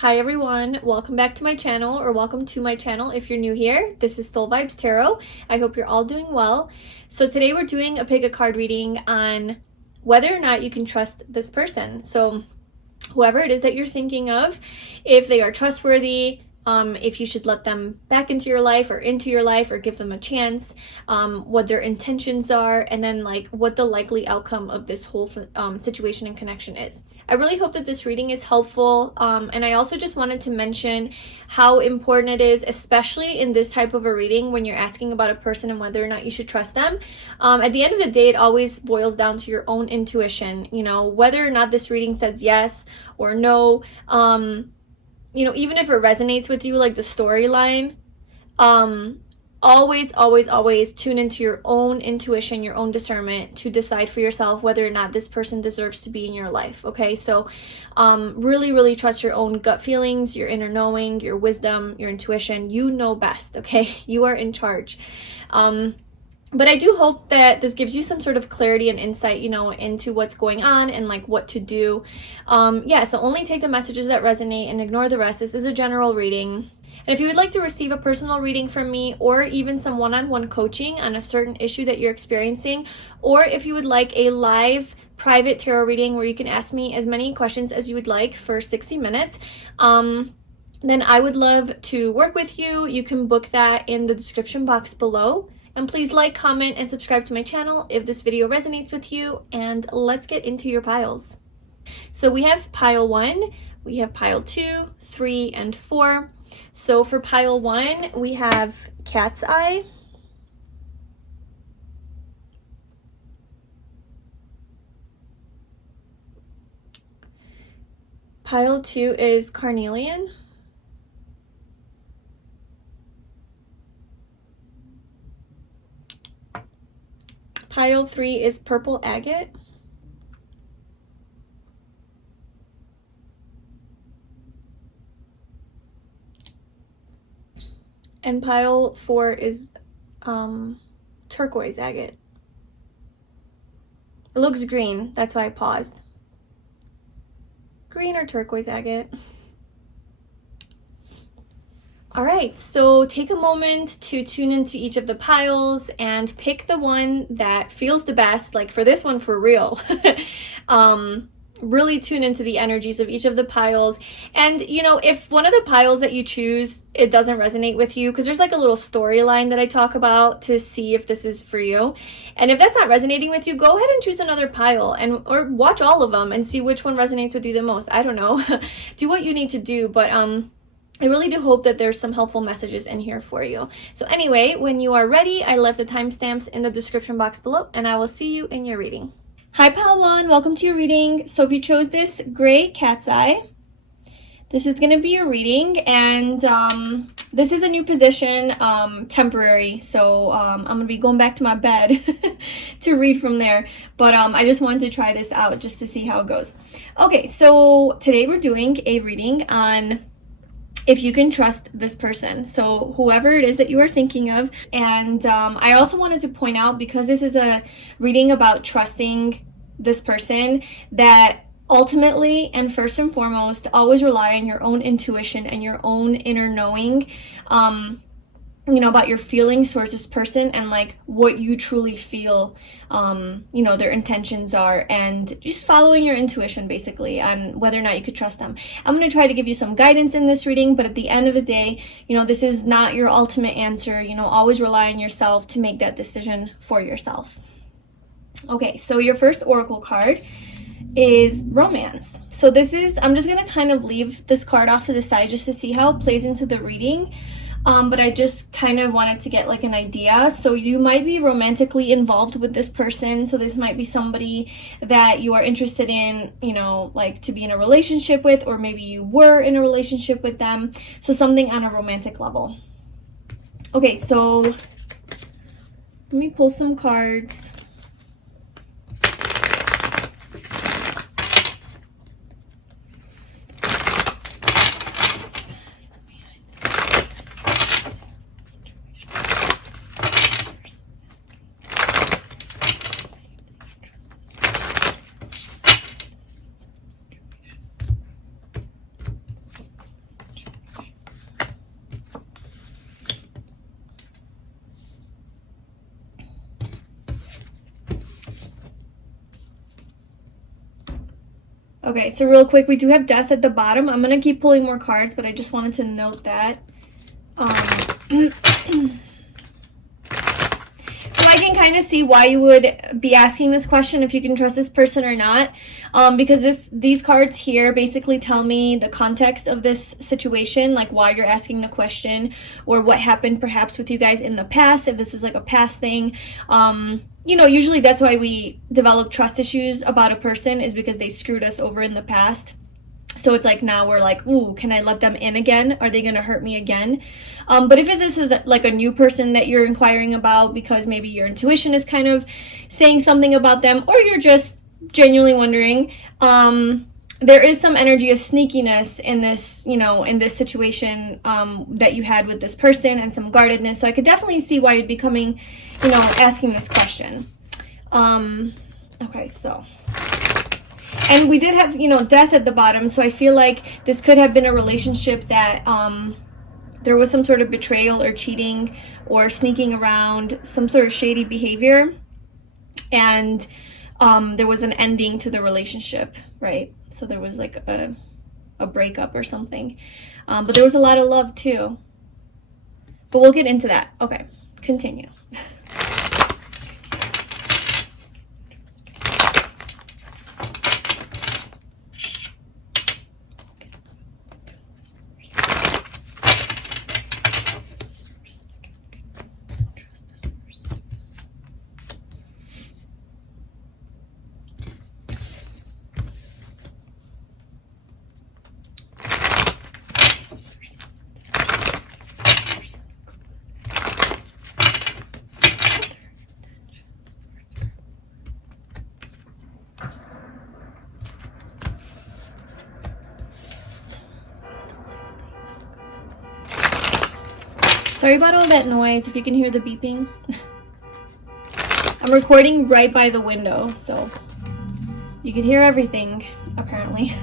Hi everyone, welcome back to my channel, or welcome to my channel if you're new here. This is Soul Vibes Tarot. I hope you're all doing well. So today we're doing a pick a card reading on whether or not you can trust this person. So whoever it is that you're thinking of, if they are trustworthy, if you should let them back into your life or give them a chance, what their intentions are, and then like what the likely outcome of this whole situation and connection is. I really hope that this reading is helpful, and I also just wanted to mention how important it is, especially in this type of a reading when you're asking about a person and whether or not you should trust them. At the end of the day, it always boils down to your own intuition, you know, whether or not this reading says yes or no. You know, even if it resonates with you, like the storyline, always tune into your own intuition, your own discernment to decide for yourself whether or not this person deserves to be in your life. Okay, so really trust your own gut feelings, your inner knowing, your wisdom, your intuition. You know best. Okay, you are in charge. But I do hope that this gives you some sort of clarity and insight, you know, into what's going on and like what to do. Yeah, so only take the messages that resonate and ignore the rest. This is a general reading. And if you would like to receive a personal reading from me, or even some one-on-one coaching on a certain issue that you're experiencing, or if you would like a live private tarot reading where you can ask me as many questions as you would like for 60 minutes, then I would love to work with you. You can book that in the description box below. And please like, comment, and subscribe to my channel if this video resonates with you. And let's get into your piles. So we have pile 1, we have pile 2, 3, and 4. So for pile 1, we have cat's eye, pile 2 is carnelian, pile 3 is purple agate, and pile 4 is turquoise agate. It looks green, that's why I paused. Green or turquoise agate. All right, so take a moment to tune into each of the piles and pick the one that feels the best. Like for this one, for real. Really tune into the energies of each of the piles. And you know, if one of the piles that you choose, it doesn't resonate with you, because there's like a little storyline that I talk about to see if this is for you. And if that's not resonating with you, go ahead and choose another pile, or watch all of them and see which one resonates with you the most. I don't know. Do what you need to do, but I really do hope that there's some helpful messages in here for you. So anyway, when you are ready, I left the timestamps in the description box below, and I will see you in your reading. Hi pile 1, welcome to your reading. So if you chose this gray cat's eye, this is going to be your reading, and this is a new position, temporary, so I'm going to be going back to my bed to read from there, but I just wanted to try this out just to see how it goes. Okay, so today we're doing a reading on if you can trust this person, so whoever it is that you are thinking of. And I also wanted to point out, because this is a reading about trusting this person, that ultimately and first and foremost, always rely on your own intuition and your own inner knowing, you know, about your feelings towards this person and like what you truly feel, you know, their intentions are, and just following your intuition basically on whether or not you could trust them. I'm going to try to give you some guidance in this reading, but at the end of the day, you know, this is not your ultimate answer. You know, always rely on yourself to make that decision for yourself. Okay, so your first oracle card is romance. So this is, I'm just going to kind of leave this card off to the side just to see how it plays into the reading. But I just kind of wanted to get like an idea. So you might be romantically involved with this person. So this might be somebody that you are interested in, you know, like to be in a relationship with, or maybe you were in a relationship with them. So something on a romantic level. Okay, so let me pull some cards. Okay, so real quick, we do have death at the bottom. I'm going to keep pulling more cards, but I just wanted to note that. So I can kind of see why you would be asking this question, if you can trust this person or not, because these cards here basically tell me the context of this situation, like why you're asking the question, or what happened perhaps with you guys in the past, if this is like a past thing. You know, usually that's why we develop trust issues about a person, is because they screwed us over in the past. So it's like now we're like, ooh, can I let them in again? Are they going to hurt me again? But if this is like a new person that you're inquiring about because maybe your intuition is kind of saying something about them, or you're just genuinely wondering, there is some energy of sneakiness in this, you know, in this situation that you had with this person, and some guardedness. So I could definitely see why you'd be coming, you know, asking this question. Okay, so... And we did have, you know, death at the bottom, so I feel like this could have been a relationship that there was some sort of betrayal or cheating or sneaking around, some sort of shady behavior, and there was an ending to the relationship, right? So there was like a breakup or something. But there was a lot of love too. But we'll get into that. Okay, continue. Sorry about all that noise, if you can hear the beeping. I'm recording right by the window, so you can hear everything, apparently.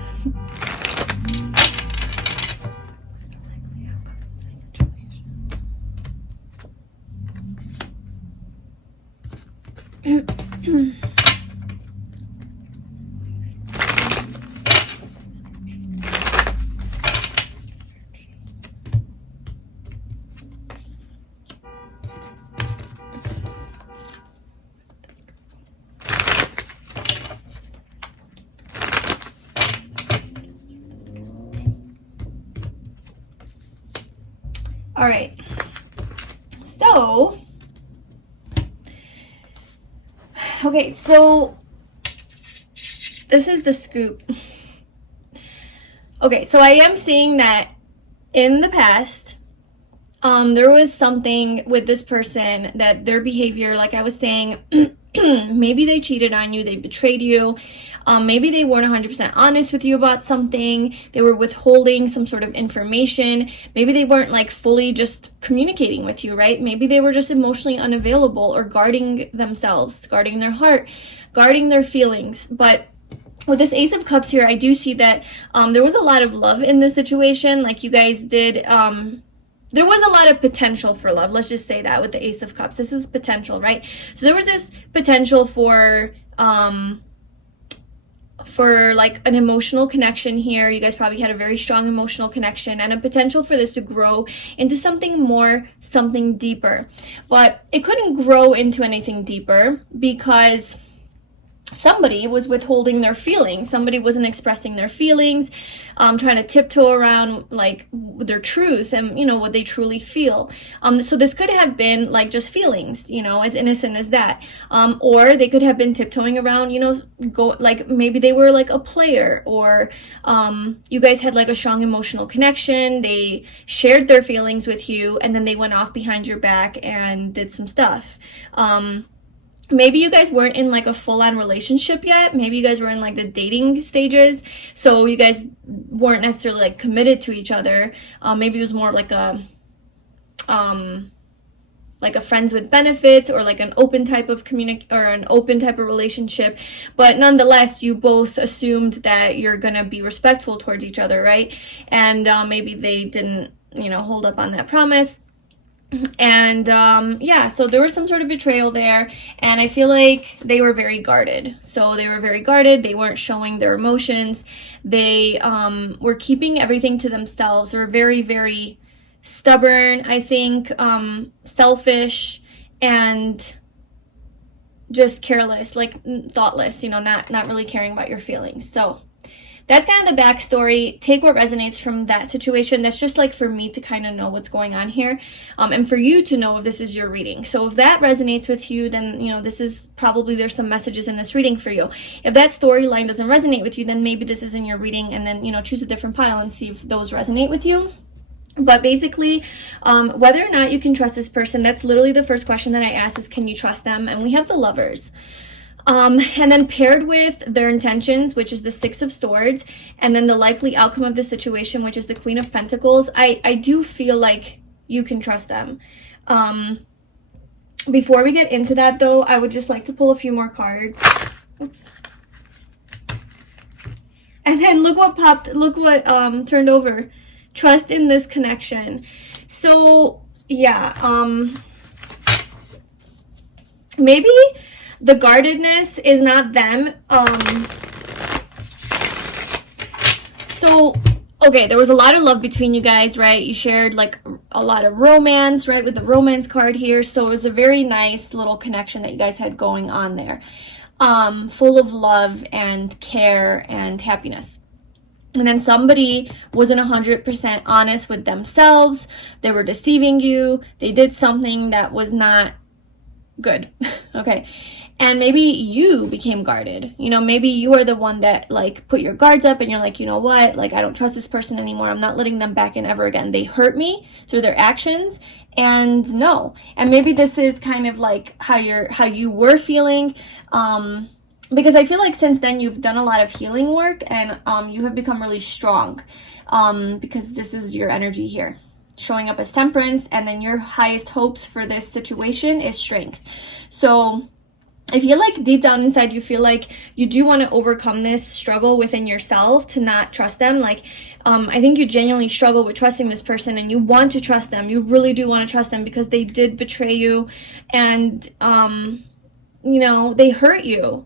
All right, so, okay, so this is the scoop. Okay, so I am seeing that in the past, there was something with this person that their behavior, like I was saying, maybe they cheated on you, they betrayed you, maybe they weren't 100% honest with you about something, they were withholding some sort of information, maybe they weren't like fully just communicating with you, right? Maybe they were just emotionally unavailable, or guarding themselves, guarding their heart, guarding their feelings. But with this Ace of Cups here, I do see that there was a lot of love in this situation. Like you guys did, there was a lot of potential for love. Let's just say that with the Ace of Cups. This is potential, right? So there was this potential for like an emotional connection here. You guys probably had a very strong emotional connection, and a potential for this to grow into something more, something deeper. But it couldn't grow into anything deeper because somebody was withholding their feelings. Somebody wasn't expressing their feelings, trying to tiptoe around like their truth and, you know, what they truly feel. So this could have been like just feelings, you know, as innocent as that. Or they could have been tiptoeing around, you know, like maybe they were like a player, or you guys had like a strong emotional connection. They shared their feelings with you, and then they went off behind your back and did some stuff. Maybe you guys weren't in like a full-on relationship yet. Maybe you guys were in like the dating stages, so you guys weren't necessarily like committed to each other. Maybe it was more like a friends with benefits, or like an open type of an open type of relationship. But nonetheless, you both assumed that you're gonna be respectful towards each other, right? And maybe they didn't, you know, hold up on that promise. And yeah, so there was some sort of betrayal there, and I feel like they were very guarded. So they were very guarded. They weren't showing their emotions. They were keeping everything to themselves. They were very, very stubborn, I think, selfish, and just careless, like thoughtless, you know, not really caring about your feelings. So that's kind of the backstory. Take what resonates from that situation. That's just like for me to kind of know what's going on here, and for you to know if this is your reading. So if that resonates with you, then, you know, this is probably, there's some messages in this reading for you. If that storyline doesn't resonate with you, then maybe this isn't your reading, and then, you know, choose a different pile and see if those resonate with you. But basically, whether or not you can trust this person, that's literally the first question that I ask is, can you trust them? And we have the Lovers. And then paired with their intentions, which is the Six of Swords, and then the likely outcome of the situation, which is the Queen of Pentacles, I do feel like you can trust them. Before we get into that, though, I would just like to pull a few more cards. Oops. And then look what popped, look what turned over. Trust in this connection. So, yeah, maybe the guardedness is not them. So, okay, there was a lot of love between you guys, right? You shared like a lot of romance, right? With the romance card here. So it was a very nice little connection that you guys had going on there. Full of love and care and happiness. And then somebody wasn't 100% honest with themselves. They were deceiving you. They did something that was not good. Okay. And maybe you became guarded. You know, maybe you are the one that like put your guards up and you're like, you know what? Like, I don't trust this person anymore. I'm not letting them back in ever again. They hurt me through their actions, and no. And maybe this is kind of like how you were feeling. Because I feel like since then you've done a lot of healing work, and you have become really strong, because this is your energy here, showing up as Temperance, and then your highest hopes for this situation is strength. So I feel like deep down inside you feel like you do want to overcome this struggle within yourself to not trust them. Like, I think you genuinely struggle with trusting this person, and you want to trust them. You really do want to trust them because they did betray you, and you know, they hurt you.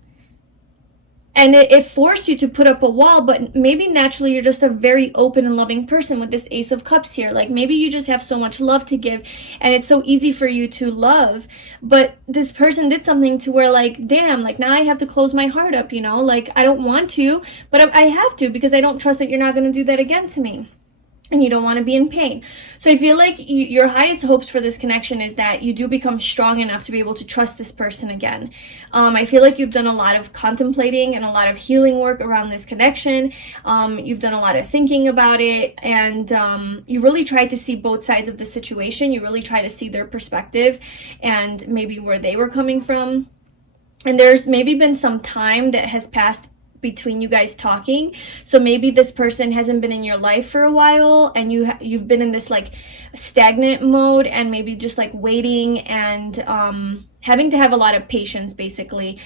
And it forced you to put up a wall, but maybe naturally you're just a very open and loving person with this Ace of Cups here. Like, maybe you just have so much love to give, and it's so easy for you to love. But this person did something to where, like, damn, like, now I have to close my heart up, you know? Like, I don't want to, but I have to, because I don't trust that you're not going to do that again to me. And you don't want to be in pain. So I feel like your highest hopes for this connection is that you do become strong enough to be able to trust this person again. I feel like you've done a lot of contemplating and a lot of healing work around this connection. You've done a lot of thinking about it, and you really try to see both sides of the situation. You really try to see their perspective and maybe where they were coming from. And there's maybe been some time that has passed between you guys talking. So maybe this person hasn't been in your life for a while, and you've been in this like stagnant mode, and maybe just like waiting and having to have a lot of patience, basically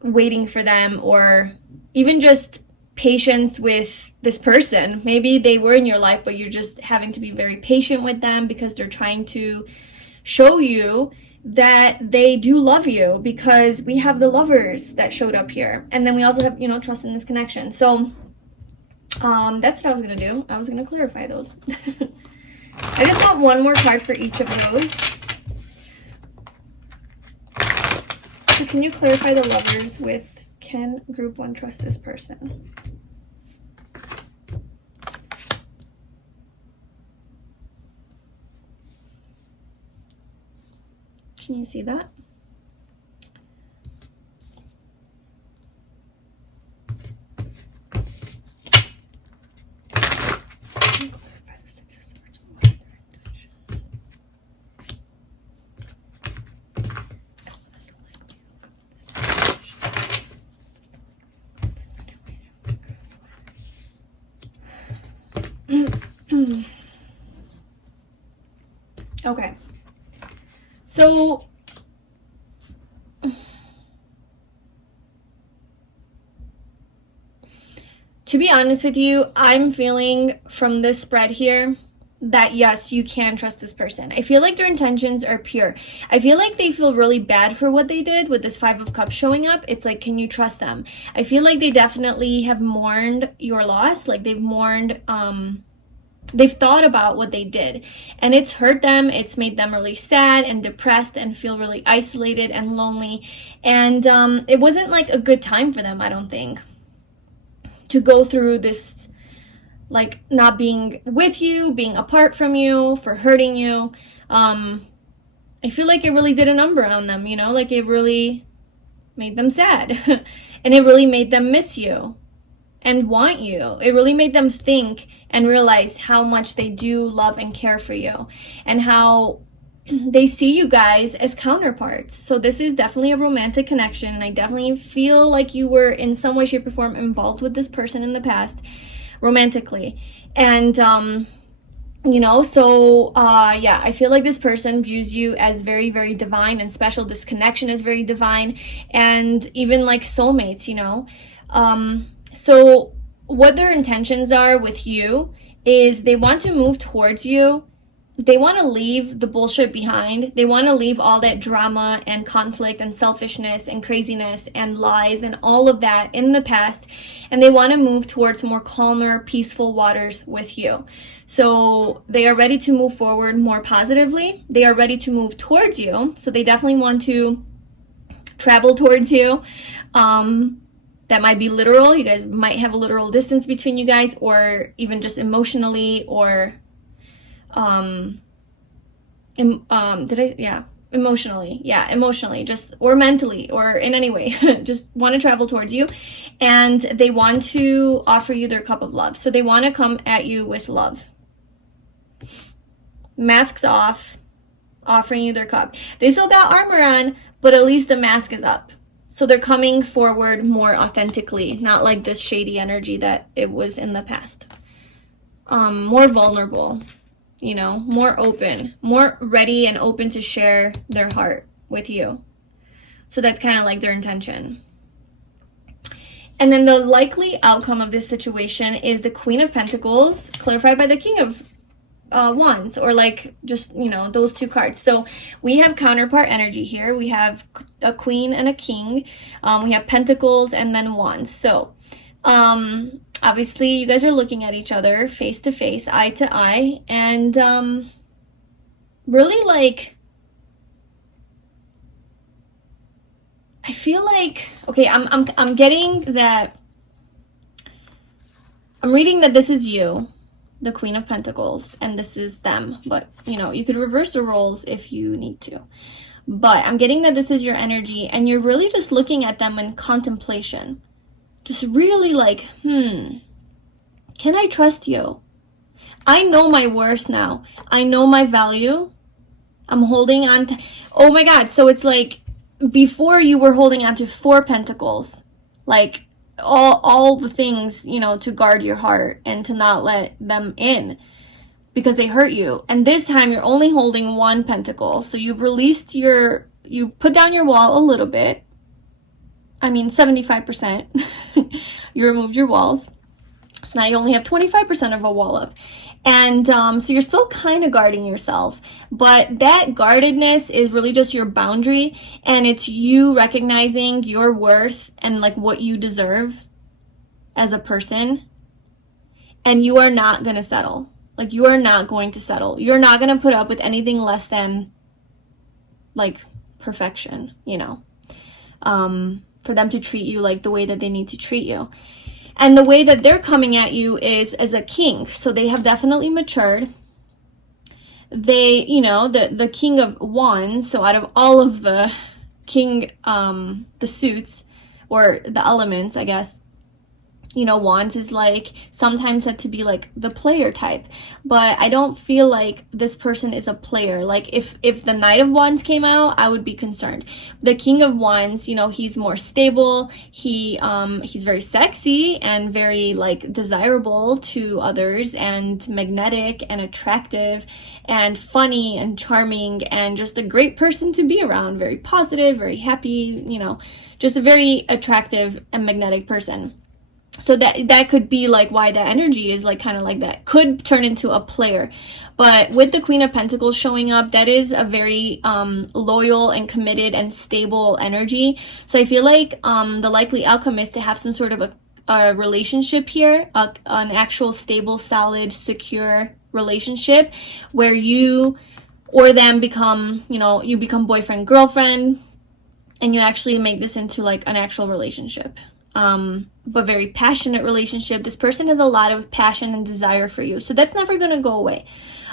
waiting for them, or even just patience with this person. Maybe they were in your life, but you're just having to be very patient with them because they're trying to show you that they do love you, because we have the Lovers that showed up here, and then we also have, you know, trust in this connection. So that's what I was gonna do. I was gonna clarify those. I just want one more card for each of those. So can you clarify the Lovers with, can group 1 trust this person? Can you see that? Okay. So, to be honest with you, I'm feeling from this spread here that yes, you can trust this person. I feel like their intentions are pure. I feel like they feel really bad for what they did with this Five of Cups showing up. It's like, can you trust them? I feel like they definitely have mourned your loss. Like they've mourned, they've thought about what they did, and it's hurt them. It's made them really sad and depressed and feel really isolated and lonely. And it wasn't like a good time for them, I don't think, to go through this, like not being with you, being apart from you, for hurting you. I feel like it really did a number on them, you know, like it really made them sad and it really made them miss you and want you. It really made them think and realize how much they do love and care for you, and how they see you guys as counterparts. So this is definitely a romantic connection, and I definitely feel like you were in some way, shape, or form involved with this person in the past, romantically. And you know, so yeah, I feel like this person views you as very, very divine and special. This connection is very divine, and even like soulmates, you know. So what their intentions are with you is they want to move towards you. They want to leave the bullshit behind. They want to leave all that drama and conflict and selfishness and craziness and lies and all of that in the past. And they want to move towards more calmer, peaceful waters with you. So they are ready to move forward more positively. They are ready to move towards you. So they definitely want to travel towards you. That might be literal. You guys might have a literal distance between you guys, or even just emotionally, or emotionally, just, or mentally, or in any way, just want to travel towards you. And they want to offer you their cup of love. So they want to come at you with love. Masks off, offering you their cup. They still got armor on, but at least the mask is up. So they're coming forward more authentically, not like this shady energy that it was in the past. More vulnerable, you know, more open, more ready and open to share their heart with you. So that's kind of like their intention. And then the likely outcome of this situation is the Queen of Pentacles, clarified by the King of Wands, or like just, you know, those two cards. So we have counterpart energy here. We have a Queen and a King. We have Pentacles and then Wands. So obviously you guys are looking at each other face to face, eye to eye, and really, like, I feel like, okay, I'm getting that, I'm reading that this is you, the Queen of Pentacles, and this is them. But, you know, you could reverse the roles if you need to. But I'm getting that this is your energy, and you're really just looking at them in contemplation. Just really like, can I trust you? I know my worth now. I know my value. I'm holding on to, oh my God. So it's like, before you were holding on to 4 pentacles, like all the things, you know, to guard your heart and to not let them in because they hurt you. And this time you're only holding 1 pentacle. So you've released you put down your wall a little bit. I mean, 75%. You removed your walls. So now you only have 25% of a wall up. And so you're still kind of guarding yourself. But that guardedness is really just your boundary. And it's you recognizing your worth and like what you deserve as a person. And you are not going to settle. Like, you are not going to settle. You're not going to put up with anything less than like perfection, you know. For them to treat you like the way that they need to treat you. And the way that they're coming at you is as a king. So they have definitely matured. They, you know, the King of Wands, so out of all of the the suits, or the elements, I guess, you know, Wands is like sometimes said to be like the player type, but I don't feel like this person is a player. Like if the Knight of Wands came out, I would be concerned. The King of Wands, you know, he's more stable. He's very sexy and very like desirable to others, and magnetic and attractive and funny and charming and just a great person to be around. Very positive, very happy, you know, just a very attractive and magnetic person. So that could be like why that energy is like kind of like that, could turn into a player. But with the Queen of Pentacles showing up, that is a very loyal and committed and stable energy. So I feel like the likely outcome is to have some sort of a relationship here, an actual stable, solid, secure relationship where you or them become, you know, you become boyfriend, girlfriend, and you actually make this into like an actual relationship. But very passionate relationship. This person has a lot of passion and desire for you, so that's never going to go away.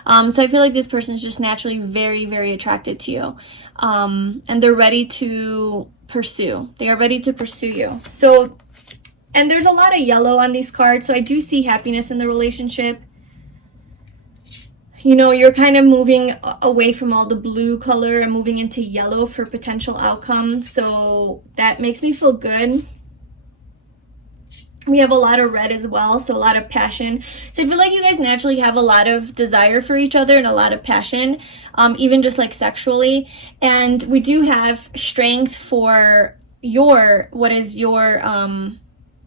So I feel like this person is just naturally very, very attracted to you, and they're ready to pursue. They are ready to pursue you. So, and there's a lot of yellow on these cards, so I do see happiness in the relationship. You know, you're kind of moving away from all the blue color and moving into yellow for potential outcomes, so that makes me feel good. We have a lot of red as well, so a lot of passion. So I feel like you guys naturally have a lot of desire for each other and a lot of passion, even just like sexually. And we do have strength for what is your,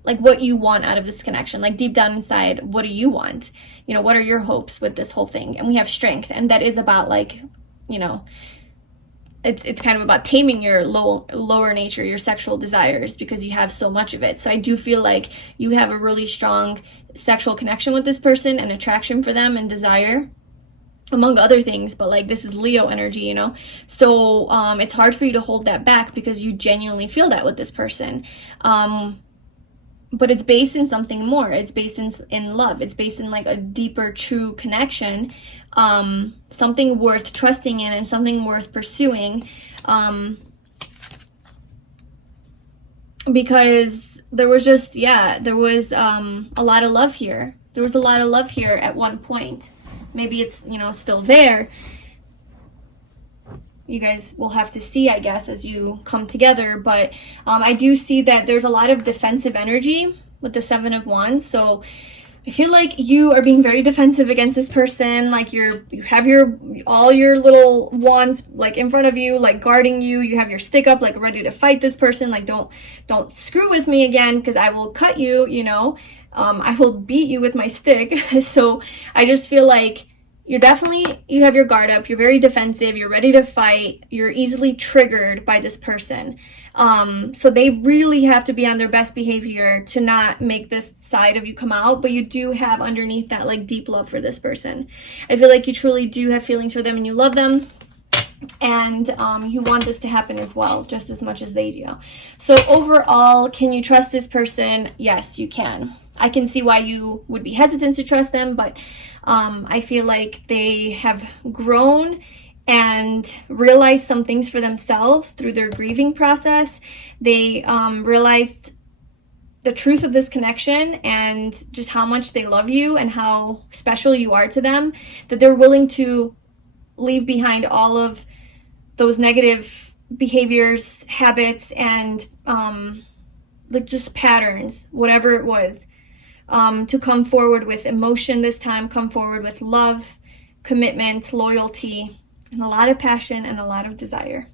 like what you want out of this connection. Like deep down inside, what do you want? You know, what are your hopes with this whole thing? And we have strength, and that is about like, you know, it's kind of about taming your lower nature, your sexual desires, because you have so much of it. So I do feel like you have a really strong sexual connection with this person and attraction for them and desire, among other things. But like this is Leo energy, you know, so it's hard for you to hold that back because you genuinely feel that with this person. But it's based in something more. It's based in love. It's based in like a deeper, true connection, something worth trusting in and something worth pursuing, because there was just, there was a lot of love here. There was a lot of love here at one point. Maybe it's, you know, still there. You guys will have to see, I guess, as you come together. But I do see that there's a lot of defensive energy with the Seven of Wands. So I feel like you are being very defensive against this person. Like you have all your little wands like in front of you, like guarding you. You have your stick up, like ready to fight this person. Like don't screw with me again, because I will cut you. You know, I will beat you with my stick. So I just feel like you have your guard up, you're very defensive, you're ready to fight, you're easily triggered by this person. So they really have to be on their best behavior to not make this side of you come out, but you do have underneath that like deep love for this person. I feel like you truly do have feelings for them and you love them, and you want this to happen as well, just as much as they do. So overall, can you trust this person? Yes, you can. I can see why you would be hesitant to trust them, but I feel like they have grown and realized some things for themselves through their grieving process. They realized the truth of this connection and just how much they love you and how special you are to them, that they're willing to leave behind all of those negative behaviors, habits, and like just patterns, whatever it was, to come forward with emotion this time, come forward with love, commitment, loyalty, and a lot of passion and a lot of desire.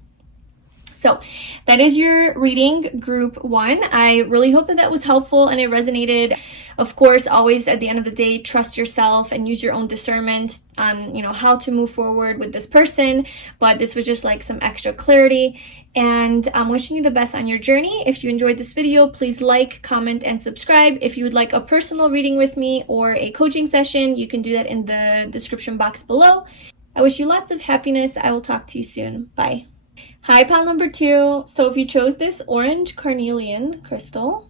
So that is your reading, group 1. I really hope that was helpful and it resonated. Of course, always at the end of the day, trust yourself and use your own discernment on, how to move forward with this person. But this was just like some extra clarity. And I'm wishing you the best on your journey. If you enjoyed this video, please like, comment, and subscribe. If you would like a personal reading with me or a coaching session, you can do that in the description box below. I wish you lots of happiness. I will talk to you soon. Bye. Hi, pile number 2. So if you chose this orange carnelian crystal,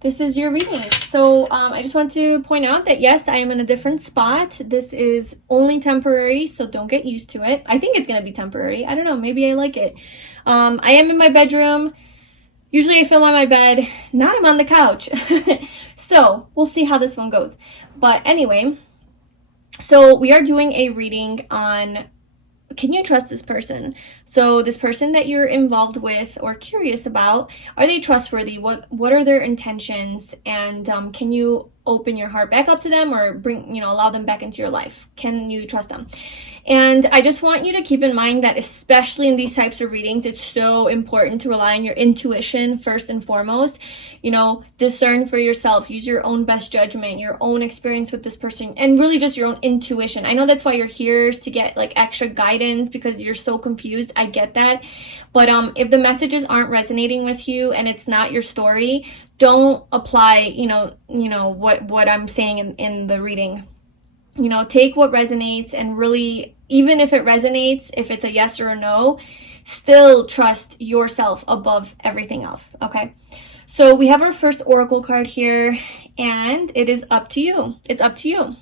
this is your reading. So I just want to point out that yes, I am in a different spot. This is only temporary, so don't get used to it. I think it's going to be temporary. I don't know. Maybe I like it. I am in my bedroom. Usually I film on my bed. Now I'm on the couch. So we'll see how this one goes. But anyway, so we are doing a reading on, can you trust this person? So this person that you're involved with or curious about, are they trustworthy? What are their intentions? And can you open your heart back up to them or bring, you know, allow them back into your life? Can you trust them? And I just want you to keep in mind that especially in these types of readings, it's so important to rely on your intuition first and foremost. You know, discern for yourself, use your own best judgment, your own experience with this person, and really just your own intuition. I know that's why you're here, is to get like extra guidance because you're so confused. I get that. But if the messages aren't resonating with you and it's not your story, don't apply, you know, what I'm saying in the reading. You know, take what resonates, and really, even if it resonates, if it's a yes or a no, still trust yourself above everything else, okay? So we have our first oracle card here, and it is up to you. It's up to you.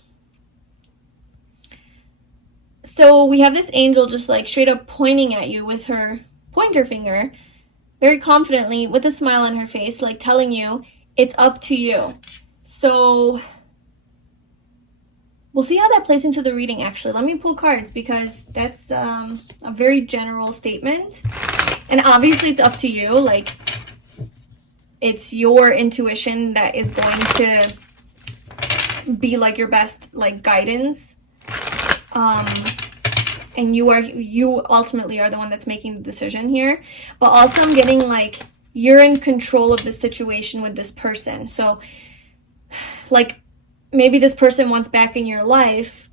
So we have this angel just like straight up pointing at you with her pointer finger, very confidently, with a smile on her face, like telling you it's up to you. So we'll see how that plays into the reading, actually. Let me pull cards because that's a very general statement. And obviously it's up to you. Like, it's your intuition that is going to be like your best like guidance. And you ultimately are the one that's making the decision here. But also I'm getting like you're in control of the situation with this person. So like, maybe this person wants back in your life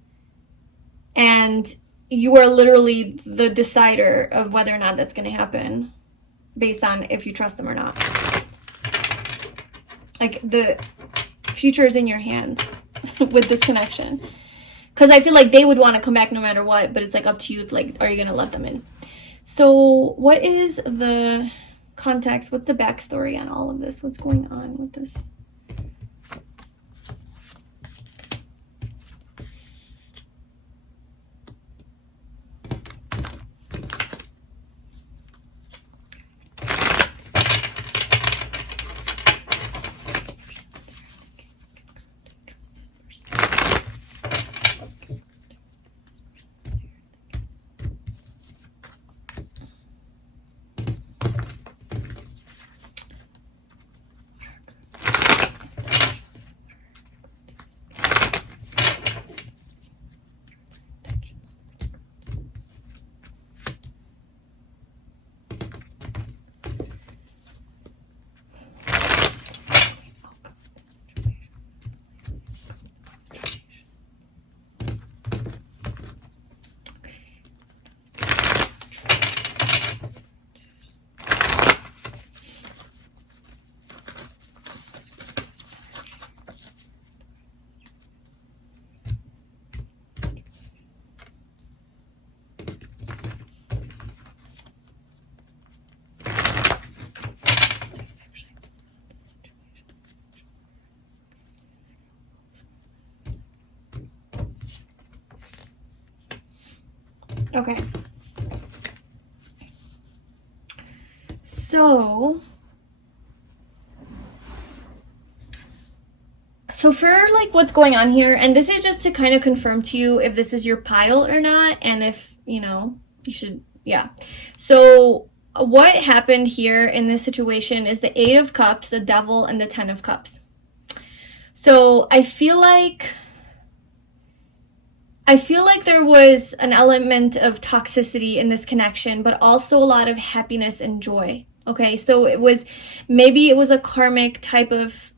and you are literally the decider of whether or not that's going to happen based on if you trust them or not. Like, the future is in your hands with this connection. Because I feel like they would want to come back no matter what, but it's like up to you. Like, are you going to let them in? So what is the context? What's the backstory on all of this? What's going on with this? Okay. So for like what's going on here, and this is just to kind of confirm to you if this is your pile or not, and if, you know, you should, yeah. So what happened here in this situation is the 8 of Cups, the Devil, and the 10 of Cups. So I feel like there was an element of toxicity in this connection, but also a lot of happiness and joy. Okay, so maybe it was a karmic type of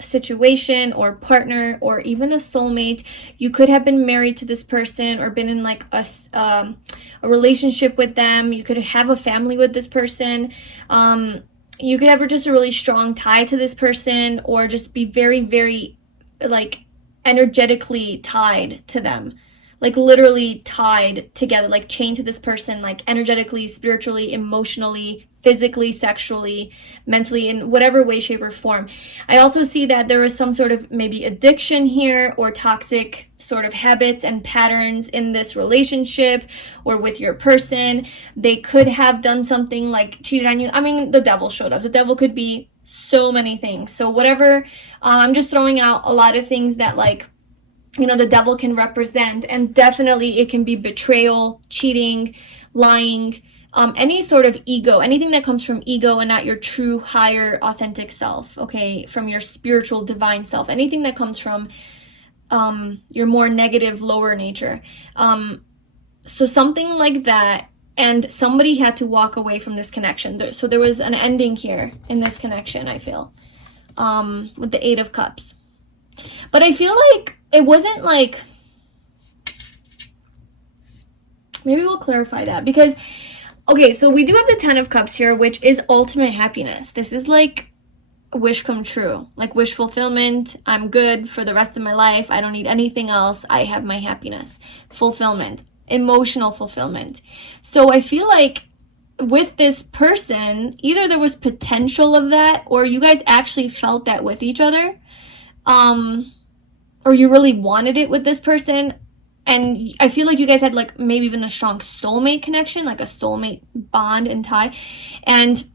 situation or partner or even a soulmate. You could have been married to this person or been in like a relationship with them. You could have a family with this person. You could have just a really strong tie to this person, or just be very, very like energetically tied to them. Like literally tied together, like chained to this person, like energetically, spiritually, emotionally, physically, sexually, mentally, in whatever way, shape, or form. I also see that there was some sort of maybe addiction here or toxic sort of habits and patterns in this relationship or with your person. They could have done something like cheated on you. I mean, the devil showed up. The devil could be so many things. So whatever, I'm just throwing out a lot of things that like, you know, the devil can represent, and definitely it can be betrayal, cheating, lying, any sort of ego, anything that comes from ego and not your true, higher, authentic self, okay, from your spiritual, divine self, anything that comes from your more negative, lower nature. So something like that, and somebody had to walk away from this connection. So there was an ending here in this connection, I feel, with the Eight of Cups. But I feel like it wasn't like, maybe we'll clarify that, because okay, so we do have the Ten of Cups here, which is ultimate happiness. This is like a wish come true, like wish fulfillment. I'm good for the rest of my life. I don't need anything else. I have my happiness, fulfillment, emotional fulfillment. So I feel like with this person, either there was potential of that, or you guys actually felt that with each other, or you really wanted it with this person. And I feel like you guys had like maybe even a strong soulmate connection, like a soulmate bond and tie. And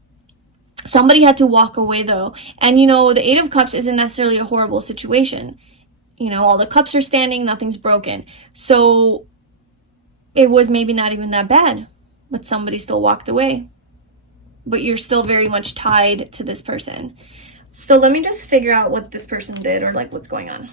somebody had to walk away though. And you know, the Eight of Cups isn't necessarily a horrible situation. You know, all the cups are standing, nothing's broken. So it was maybe not even that bad, but somebody still walked away. But you're still very much tied to this person. So let me just figure out what this person did, or like what's going on.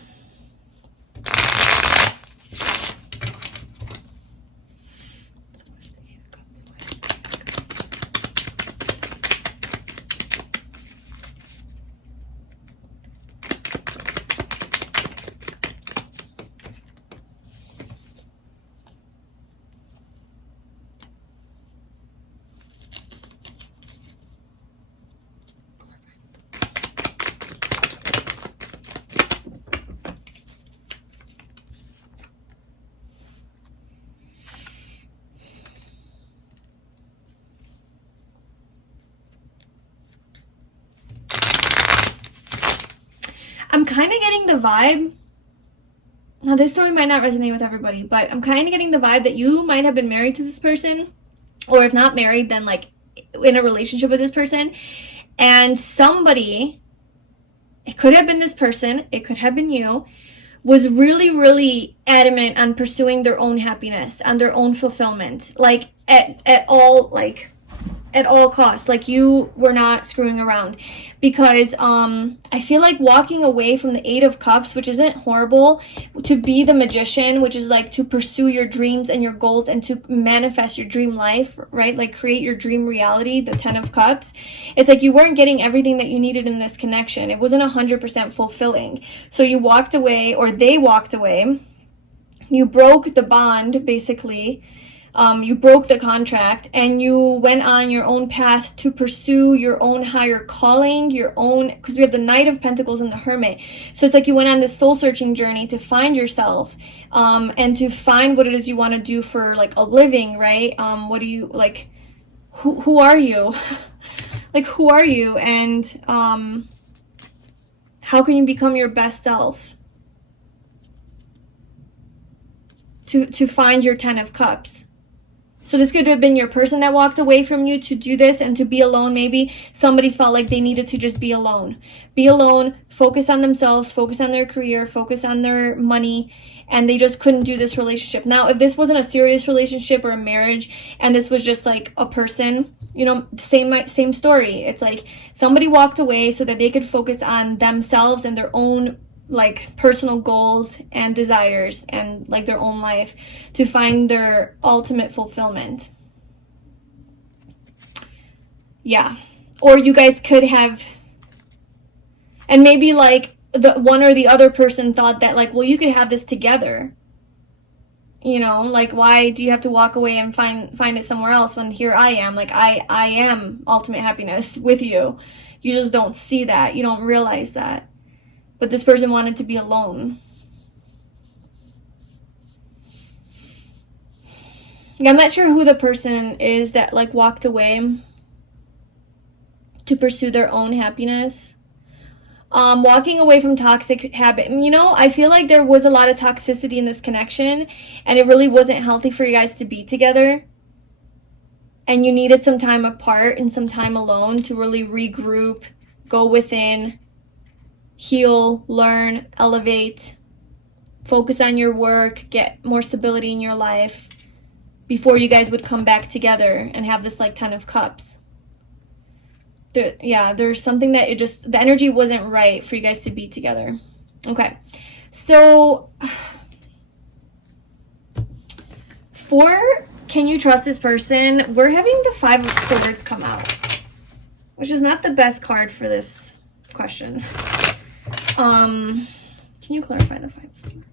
I'm kind of getting the vibe, now this story might not resonate with everybody, but I'm kind of getting the vibe that you might have been married to this person, or if not married, then like in a relationship with this person, and somebody, it could have been this person, it could have been you, was really, really adamant on pursuing their own happiness, on their own fulfillment, like at all costs. Like you were not screwing around, because I feel like walking away from the Eight of Cups, which isn't horrible, to be the Magician, which is like to pursue your dreams and your goals and to manifest your dream life, right? Like create your dream reality, the Ten of Cups. It's like you weren't getting everything that you needed in this connection. It wasn't 100% fulfilling. So you walked away, or they walked away. You broke the bond, basically. You broke the contract, and you went on your own path to pursue your own higher calling, your own, because we have the Knight of Pentacles and the Hermit. So it's like you went on this soul searching journey to find yourself, and to find what it is you want to do for like a living, right? What do you like? Who are you? Like, who are you? And how can you become your best self? To find your Ten of Cups. So this could have been your person that walked away from you to do this and to be alone. Maybe somebody felt like they needed to just be alone. Be alone, focus on themselves, focus on their career, focus on their money, and they just couldn't do this relationship. Now, if this wasn't a serious relationship or a marriage, and this was just like a person, you know, same story. It's like somebody walked away so that they could focus on themselves and their own like personal goals and desires and like their own life to find their ultimate fulfillment. Yeah. Or you guys could have, and maybe like the one or the other person thought that like, well, you could have this together. You know, like, why do you have to walk away and find it somewhere else when here I am? Like, I am ultimate happiness with you. You just don't see that. You don't realize that. But this person wanted to be alone. I'm not sure who the person is that like walked away to pursue their own happiness. Walking away from toxic habit. You know, I feel like there was a lot of toxicity in this connection, and it really wasn't healthy for you guys to be together. And you needed some time apart and some time alone to really regroup, go within, heal, learn, elevate, focus on your work, get more stability in your life, before you guys would come back together and have this like 10 of Cups. There's something that the energy wasn't right for you guys to be together. Okay, so for can you trust this person, we're having the 5 of Swords come out, which is not the best card for this question. Can you clarify the 5 of Swords?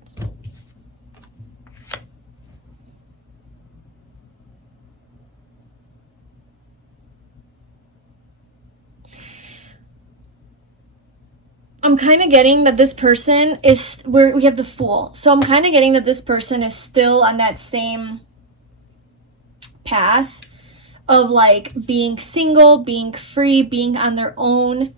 I'm kind of getting that this person is, we have the Fool. So I'm kind of getting that this person is still on that same path of like being single, being free, being on their own,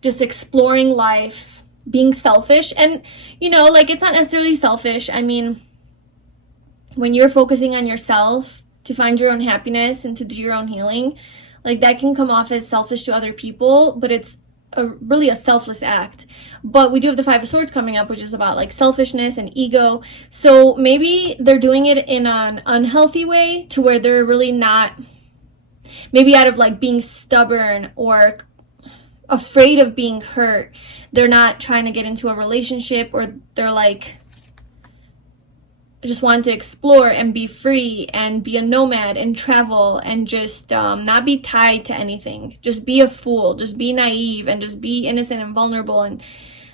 just exploring life, being selfish. And, you know, like it's not necessarily selfish. I mean, when you're focusing on yourself to find your own happiness and to do your own healing, like that can come off as selfish to other people, but it's really a selfless act. But we do have the 5 of Swords coming up, which is about like selfishness and ego. So maybe they're doing it in an unhealthy way to where they're really not, maybe out of like being stubborn or afraid of being hurt, they're not trying to get into a relationship, or they're like just want to explore and be free and be a nomad and travel and just not be tied to anything. Just be a fool, just be naive, and just be innocent and vulnerable. And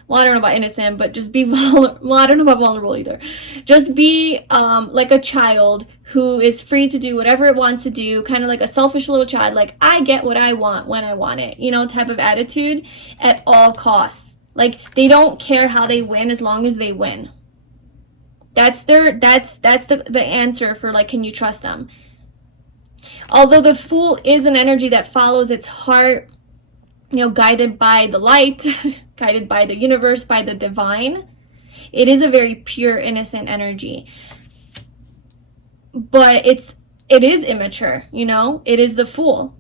well, I don't know about innocent, but just be vulnerable. Well, I don't know about vulnerable either. Just be like a child who is free to do whatever it wants to do, kind of like a selfish little child, like I get what I want when I want it, you know, type of attitude at all costs. Like they don't care how they win as long as they win. That's the answer for like, can you trust them? Although the Fool is an energy that follows its heart, you know, guided by the light, guided by the universe, by the divine. It is a very pure, innocent energy. But it is immature, you know? It is the Fool.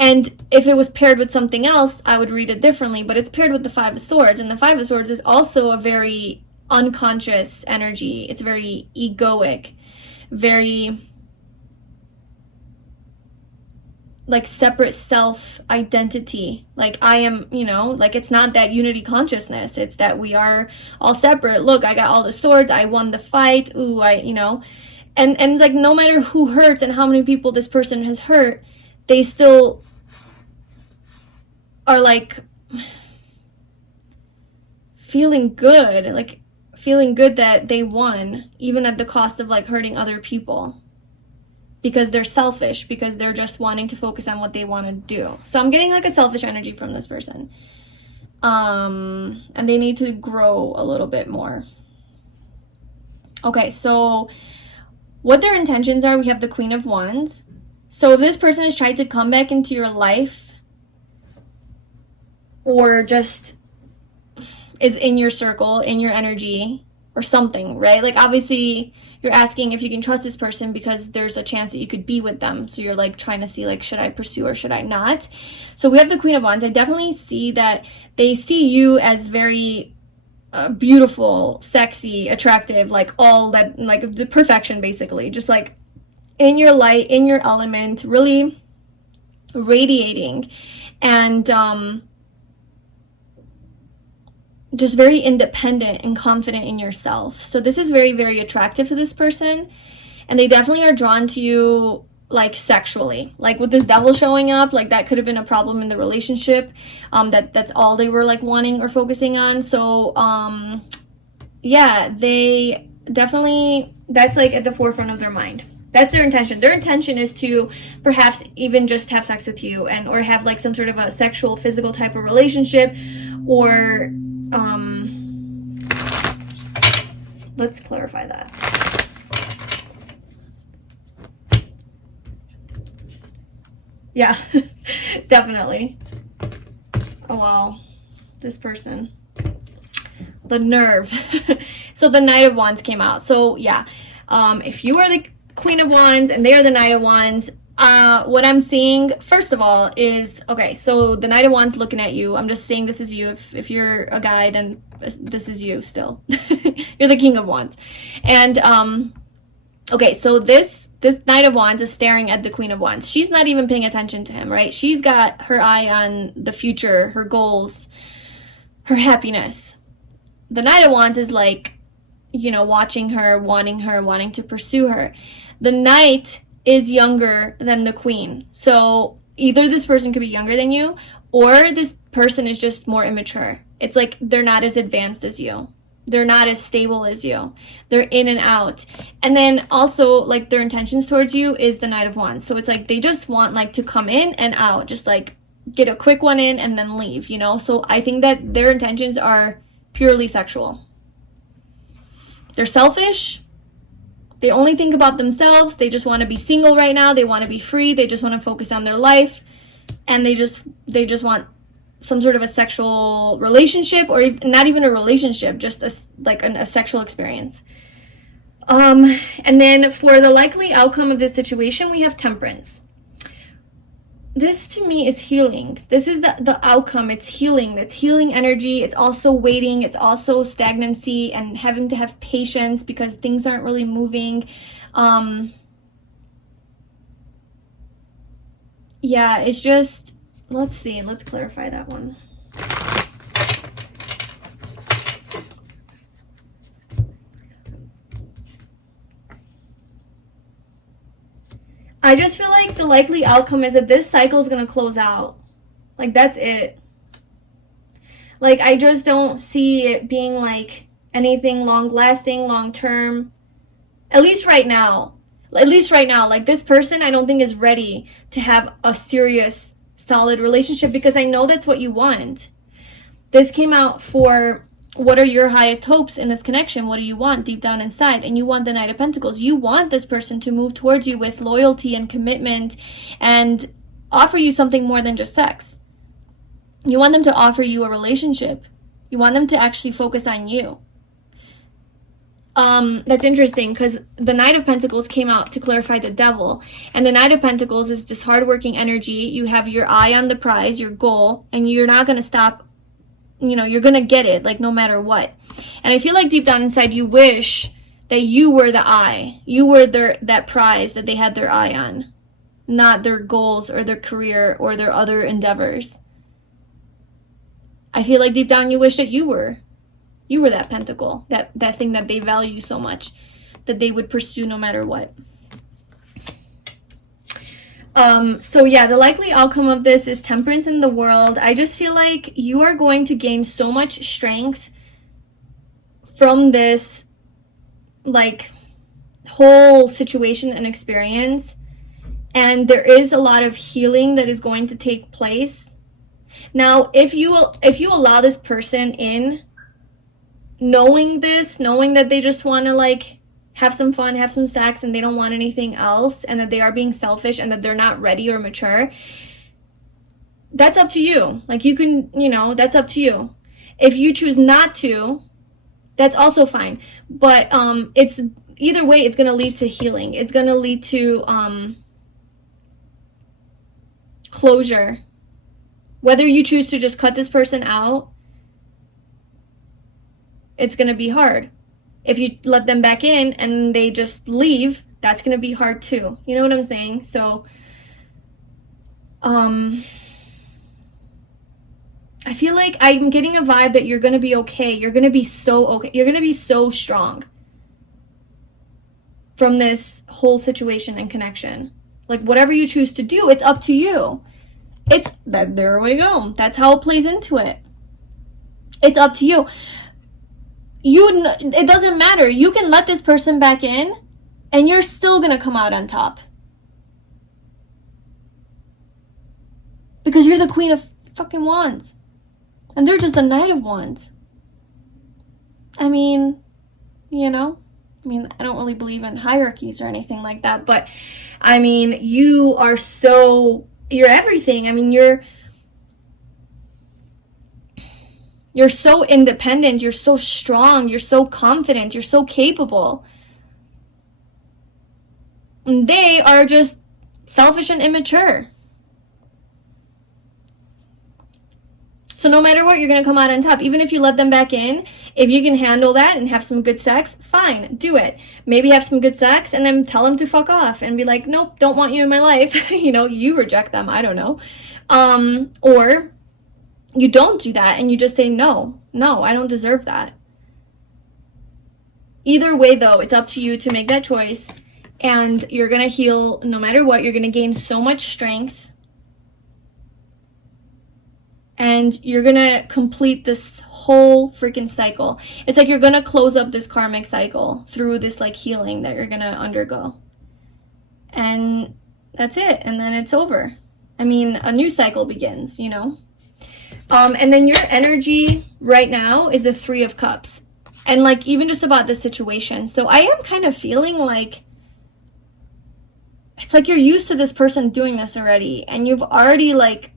And if it was paired with something else, I would read it differently, but it's paired with the 5 of Swords, and the 5 of Swords is also a very unconscious energy. It's very egoic, very like separate self identity. Like I am, you know, like it's not that unity consciousness. It's that we are all separate. Look, I got all the swords. I won the fight. Ooh, you know, and it's like no matter who hurts and how many people this person has hurt, they still are like feeling good, like feeling good that they won, even at the cost of like hurting other people, because they're selfish, because they're just wanting to focus on what they want to do. So I'm getting like a selfish energy from this person, and they need to grow a little bit more. Okay, so what their intentions are, we have the Queen of Wands. So if this person is trying to come back into your life, or just is in your circle, in your energy, or something, right? Like obviously you're asking if you can trust this person because there's a chance that you could be with them. So you're like trying to see like, should I pursue or should I not? So we have the Queen of Wands. I definitely see that they see you as very beautiful, sexy, attractive, like all that, like the perfection basically, just like in your light, in your element, really radiating, and just very independent and confident in yourself. So this is very, very attractive to this person, and they definitely are drawn to you like sexually. Like with this Devil showing up, like that could have been a problem in the relationship, that's all they were like wanting or focusing on. So yeah, they definitely, that's like at the forefront of their mind. That's their intention. Their intention is to perhaps even just have sex with you, and or have like some sort of a sexual, physical type of relationship, or let's clarify that. Yeah, definitely. Oh wow, this person, the nerve. So the Knight of Wands came out. So yeah, if you are the Queen of Wands and they are the Knight of Wands, what I'm seeing first of all is, okay, so the Knight of Wands looking at you. I'm just saying this is you. If you're a guy, then this is you still. You're the King of Wands. And Okay, so this Knight of Wands is staring at the Queen of Wands. She's not even paying attention to him, right? She's got her eye on the future, her goals, her happiness. The Knight of Wands is like, you know, watching her, wanting to pursue her. The Knight is younger than the Queen. So either this person could be younger than you, or this person is just more immature. It's like they're not as advanced as you. They're not as stable as you. They're in and out. And then also, like, their intentions towards you is the Knight of Wands. So it's like they just want, like, to come in and out. Just, like, get a quick one in and then leave, you know? So I think that their intentions are purely sexual. They're selfish. They only think about themselves. They just want to be single right now. They want to be free. They just want to focus on their life. And they just want some sort of a sexual relationship, or not even a relationship, just a sexual experience. And then for the likely outcome of this situation, we have Temperance. This to me is healing. This is the outcome. It's healing. It's healing energy. It's also waiting. It's also stagnancy and having to have patience because things aren't really moving. Yeah, it's just, let's see. Let's clarify that one. I just feel like the likely outcome is that this cycle is going to close out. Like, that's it. Like, I just don't see it being, like, anything long-lasting, long-term. At least right now. Like, this person, I don't think is ready to have a serious, solid relationship because I know that's what you want. This came out for what are your highest hopes in this connection? What do you want deep down inside? And you want the Knight of Pentacles. You want this person to move towards you with loyalty and commitment and offer you something more than just sex. You want them to offer you a relationship. You want them to actually focus on you. That's interesting because the Knight of Pentacles came out to clarify the Devil. And the Knight of Pentacles is this hardworking energy. You have your eye on the prize, your goal, and you're not going to stop. You know, you're going to get it, like, no matter what. And I feel like deep down inside, you wish that you were the eye. You were that prize that they had their eye on, not their goals or their career or their other endeavors. I feel like deep down, you wish that you were that pentacle, that thing that they value so much, that they would pursue no matter what. So yeah, the likely outcome of this is Temperance in the World. I just feel like you are going to gain so much strength from this, like, whole situation and experience. And there is a lot of healing that is going to take place. Now, if you allow this person in, knowing that they just want to, like, have some fun, have some sex, and they don't want anything else, and that they are being selfish and that they're not ready or mature, that's up to you. Like, you can, you know, that's up to you. If you choose not to, that's also fine. But it's either way, it's going to lead to healing. It's going to lead to closure. Whether you choose to just cut this person out, it's going to be hard. If you let them back in and they just leave, that's going to be hard too. You know what I'm saying? So, I feel like I'm getting a vibe that you're going to be okay. You're going to be so okay. You're going to be so strong from this whole situation and connection. Like, whatever you choose to do, it's up to you. There we go. That's how it plays into it. It's up to you. It doesn't matter. You can let this person back in and you're still going to come out on top. Because you're the Queen of fucking Wands. And they're just the Knight of Wands. I mean, you know, I don't really believe in hierarchies or anything like that. But, I mean, you're everything. I mean, You're so independent, you're so strong, you're so confident, you're so capable. And they are just selfish and immature. So no matter what, you're going to come out on top. Even if you let them back in, if you can handle that and have some good sex, fine, do it. Maybe have some good sex and then tell them to fuck off and be like, nope, don't want you in my life. You know, you reject them. I don't know. Or you don't do that and you just say, no, I don't deserve that. Either way, though, it's up to you to make that choice, and you're going to heal no matter what. You're going to gain so much strength, and you're going to complete this whole freaking cycle. It's like you're going to close up this karmic cycle through this like healing that you're going to undergo. And that's it. And then it's over. I mean, a new cycle begins, you know? And then your energy right now is the 3 of Cups. And like, even just about this situation. So I am kind of feeling like, it's like you're used to this person doing this already. And you've already like,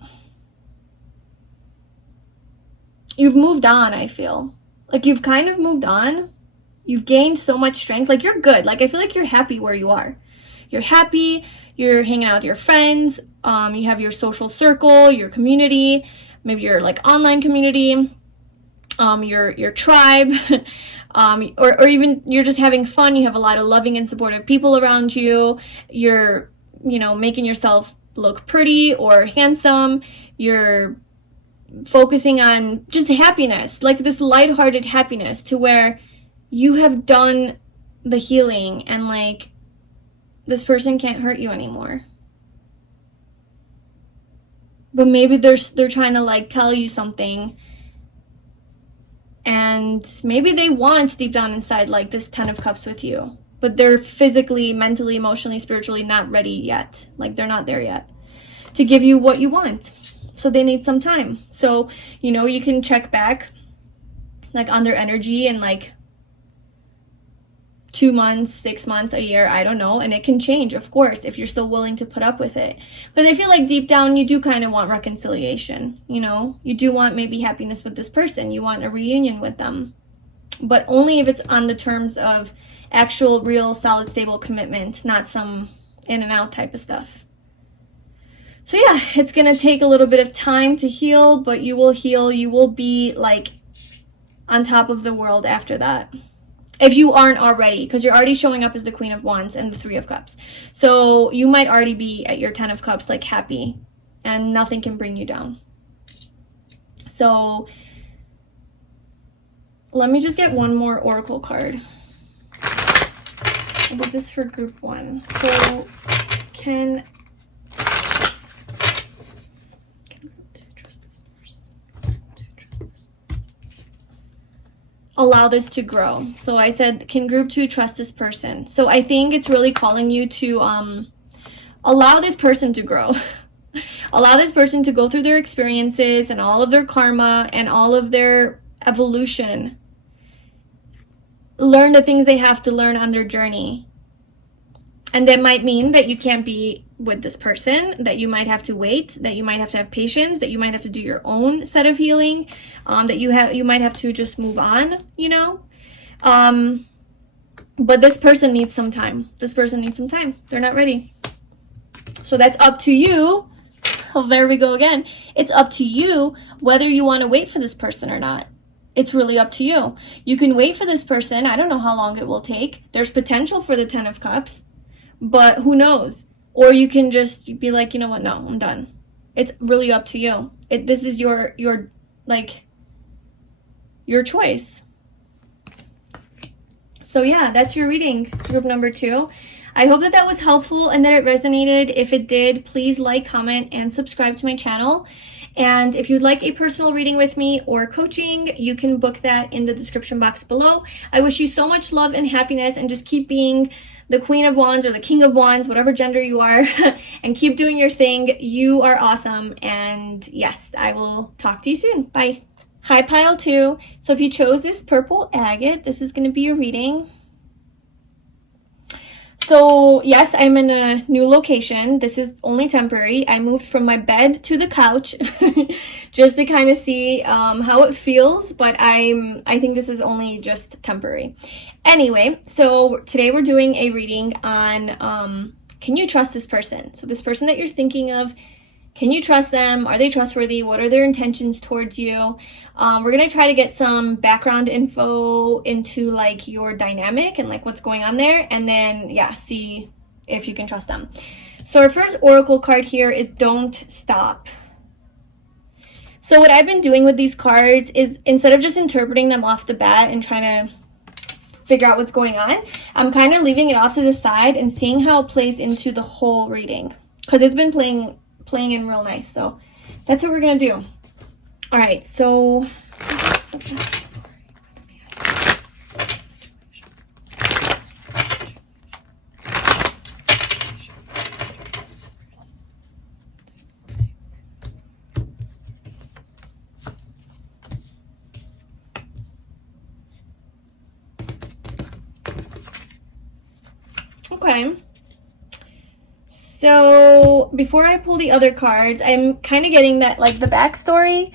you've moved on, I feel. Like you've kind of moved on. You've gained so much strength. Like you're good. Like I feel like you're happy where you are. You're happy. You're hanging out with your friends. You have your social circle, your community, maybe your like online community, your tribe, or even you're just having fun. You have a lot of loving and supportive people around you. You're, you know, making yourself look pretty or handsome. You're focusing on just happiness, like this lighthearted happiness, to where you have done the healing and like this person can't hurt you anymore. But maybe they're trying to like tell you something, and maybe they want deep down inside like this 10 of Cups with you, but they're physically, mentally, emotionally, spiritually not ready yet. Like they're not there yet to give you what you want. So they need some time. So, you know, you can check back like on their energy in like 2 months, 6 months, a year, I don't know. And it can change, of course, if you're still willing to put up with it. But I feel like deep down, you do kind of want reconciliation, you know? You do want maybe happiness with this person. You want a reunion with them. But only if it's on the terms of actual, real, solid, stable commitment, not some in and out type of stuff. So yeah, it's going to take a little bit of time to heal, but you will heal. You will be like on top of the world after that. If you aren't already, because you're already showing up as the Queen of Wands and the 3 of Cups. So you might already be at your 10 of Cups, like happy, and nothing can bring you down. So let me just get one more Oracle card. I'll do this for group 1. So can allow this to grow. So I said, can group 2 trust this person? So I think it's really calling you to allow this person to grow. Allow this person to go through their experiences and all of their karma and all of their evolution. Learn the things they have to learn on their journey. And that might mean that you can't be with this person, that you might have to wait, that you might have to have patience, that you might have to do your own set of healing, that you might have to just move on, you know? But this person needs some time. This person needs some time. They're not ready. So that's up to you. Oh, there we go again. It's up to you whether you want to wait for this person or not. It's really up to you. You can wait for this person. I don't know how long it will take. There's potential for the 10 of Cups, but who knows? Or you can just be like, you know what? No, I'm done. It's really up to you. This is your choice. So yeah, that's your reading, group number 2. I hope that was helpful and that it resonated. If it did, please like, comment, and subscribe to my channel. And if you'd like a personal reading with me or coaching, you can book that in the description box below. I wish you so much love and happiness, and just keep being the Queen of Wands or the King of Wands, whatever gender you are, and keep doing your thing. You are awesome. And yes, I will talk to you soon. Bye. Hi, pile 2. So if you chose this purple agate, this is going to be your reading. So yes, I'm in a new location. This is only temporary. I moved from my bed to the couch just to kind of see how it feels, but I think this is only just temporary. Anyway, so today we're doing a reading on can you trust this person? So this person that you're thinking of, Can you trust them? Are they trustworthy? What are their intentions towards you? We're going to try to get some background info into like your dynamic and like what's going on there. And then, yeah, see if you can trust them. So our first oracle card here is Don't Stop. So what I've been doing with these cards is instead of just interpreting them off the bat and trying to figure out what's going on, I'm kind of leaving it off to the side and seeing how it plays into the whole reading, because it's been playing in real nice. So that's what we're gonna do. All right, so okay. So before I pull the other cards, I'm kind of getting that like the backstory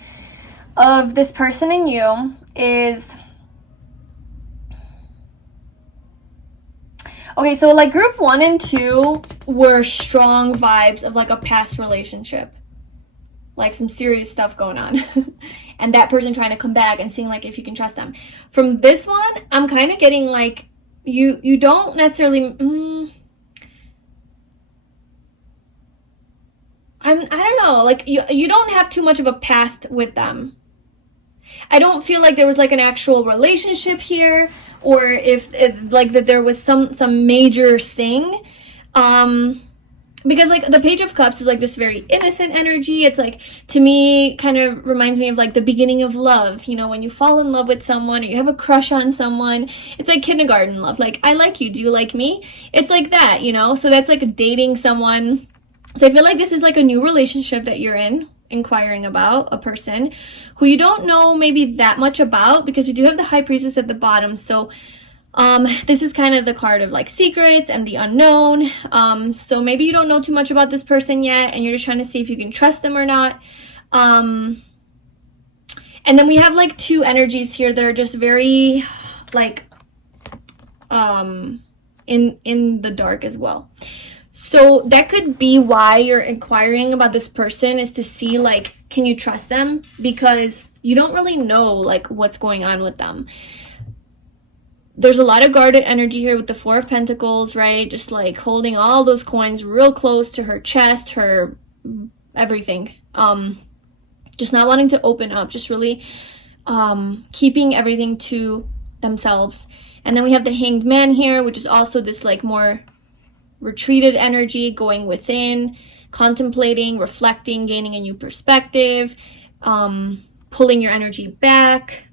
of this person and you is, okay, so like group 1 and 2 were strong vibes of like a past relationship, like some serious stuff going on and that person trying to come back and seeing like if you can trust them. From this one, I'm kind of getting like you don't necessarily I don't know, like you don't have too much of a past with them. I don't feel like there was like an actual relationship here, or if like that there was some major thing, because like the Page of Cups is like this very innocent energy. It's like, to me, kind of reminds me of like the beginning of love, you know, when you fall in love with someone or you have a crush on someone. It's like kindergarten love, like I like you, do you like me? It's like that, you know. So that's like dating someone. So I feel like this is like a new relationship that you're in, inquiring about a person who you don't know maybe that much about, because we do have the High Priestess at the bottom. So this is kind of the card of like secrets and the unknown. So maybe you don't know too much about this person yet and you're just trying to see if you can trust them or not. And then we have like two energies here that are just very like in the dark as well. So that could be why you're inquiring about this person, is to see like, can you trust them? Because you don't really know like what's going on with them. There's a lot of guarded energy here with the Four of Pentacles, right? Just like holding all those coins real close to her chest, her everything. Just not wanting to open up, just really keeping everything to themselves. And then we have the Hanged Man here, which is also this like more retreated energy, going within, contemplating, reflecting, gaining a new perspective, pulling your energy back,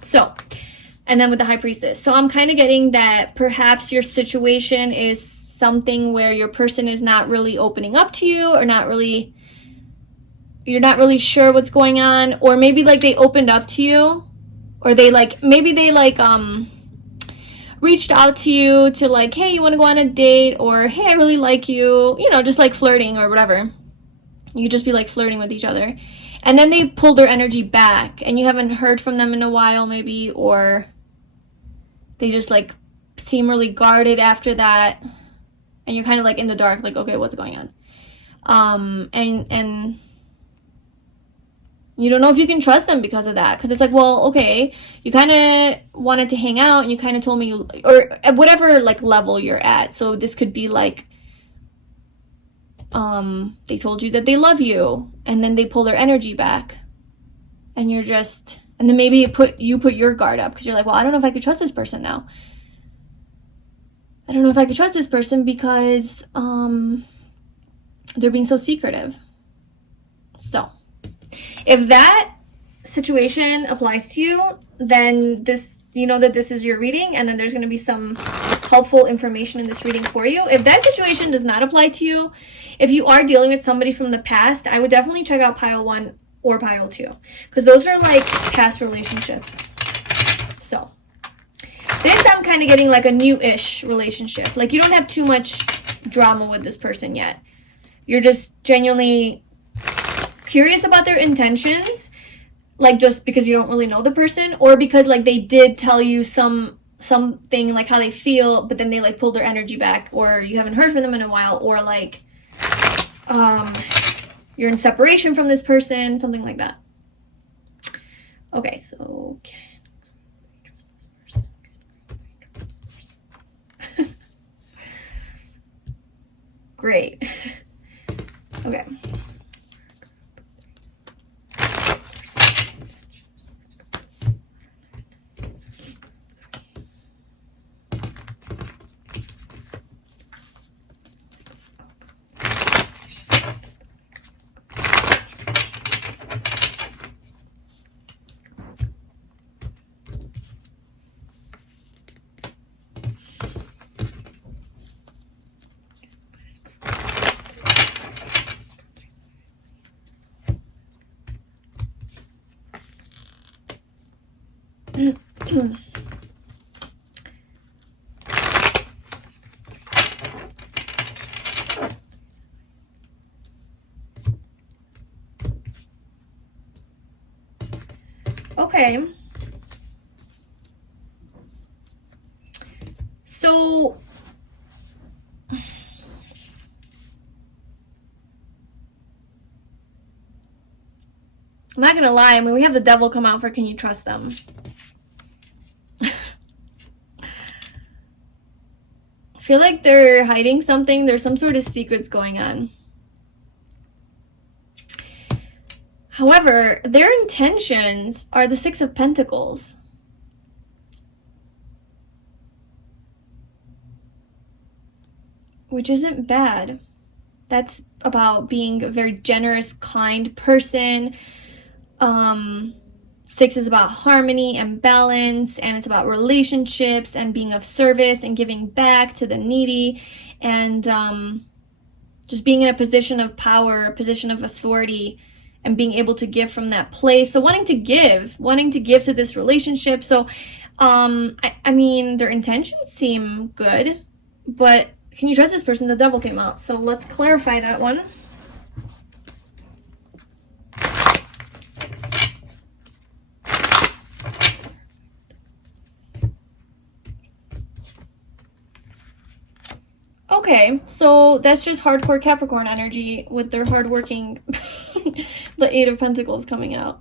so, and then with the High Priestess. So I'm kind of getting that perhaps your situation is something where your person is not really opening up to you, or you're not really sure what's going on, or maybe like they opened up to you, or they like, maybe they like reached out to you to like, hey, you want to go on a date, or hey, I really like you, you know, just like flirting or whatever. You just be like flirting with each other, and then they pulled their energy back and you haven't heard from them in a while maybe, or they just like seem really guarded after that, and you're kind of like in the dark, like, okay, what's going on? And you don't know if you can trust them because of that. Because it's like, well, okay, you kind of wanted to hang out and you kind of told me you, or at whatever like level you're at. So this could be like, they told you that they love you and then they pull their energy back. And you're just, and then maybe you put your guard up because you're like, well, I don't know if I could trust this person now. I don't know if I could trust this person because they're being so secretive. So if that situation applies to you, then this, you know that this is your reading, and then there's going to be some helpful information in this reading for you. If that situation does not apply to you, if you are dealing with somebody from the past, I would definitely check out pile 1 or pile 2, because those are like past relationships. So this, I'm kind of getting like a new-ish relationship. Like you don't have too much drama with this person yet. You're just genuinely curious about their intentions, like just because you don't really know the person, or because like they did tell you something like how they feel, but then they like pulled their energy back, or you haven't heard from them in a while, or like you're in separation from this person, something like that. Okay, so great. Okay. Okay. So I'm not gonna lie, I mean, we have the devil come out for can you trust them? I feel like they're hiding something. There's some sort of secrets going on. However, their intentions are the Six of Pentacles. Which isn't bad. That's about being a very generous, kind person. Six is about harmony and balance, and it's about relationships and being of service and giving back to the needy, and just being in a position of power, a position of authority, and being able to give from that place. So wanting to give to this relationship. So, I mean, their intentions seem good, but can you trust this person? The devil came out. So let's clarify that one. Okay, so that's just hardcore Capricorn energy with their hardworking, the Eight of Pentacles coming out.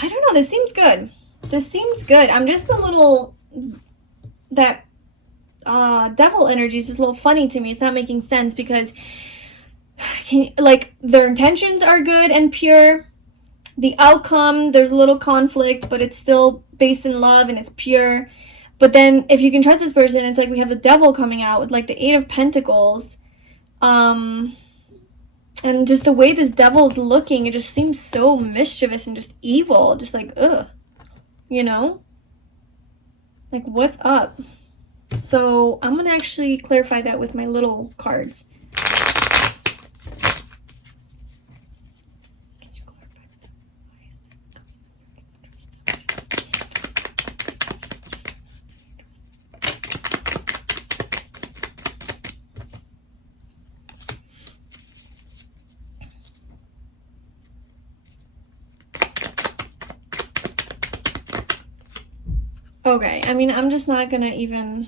I don't know, this seems good. This seems good. I'm just a little, that devil energy is just a little funny to me. It's not making sense because, like, their intentions are good and pure. The outcome, there's a little conflict, but it's still based in love and it's pure. But then if you can trust this person, it's like we have the devil coming out with like the Eight of Pentacles. And just the way this devil's looking, it just seems so mischievous and just evil. Just like, ugh. You know? Like, what's up? So, I'm going to actually clarify that with my little cards. Okay, I mean, I'm just not gonna even...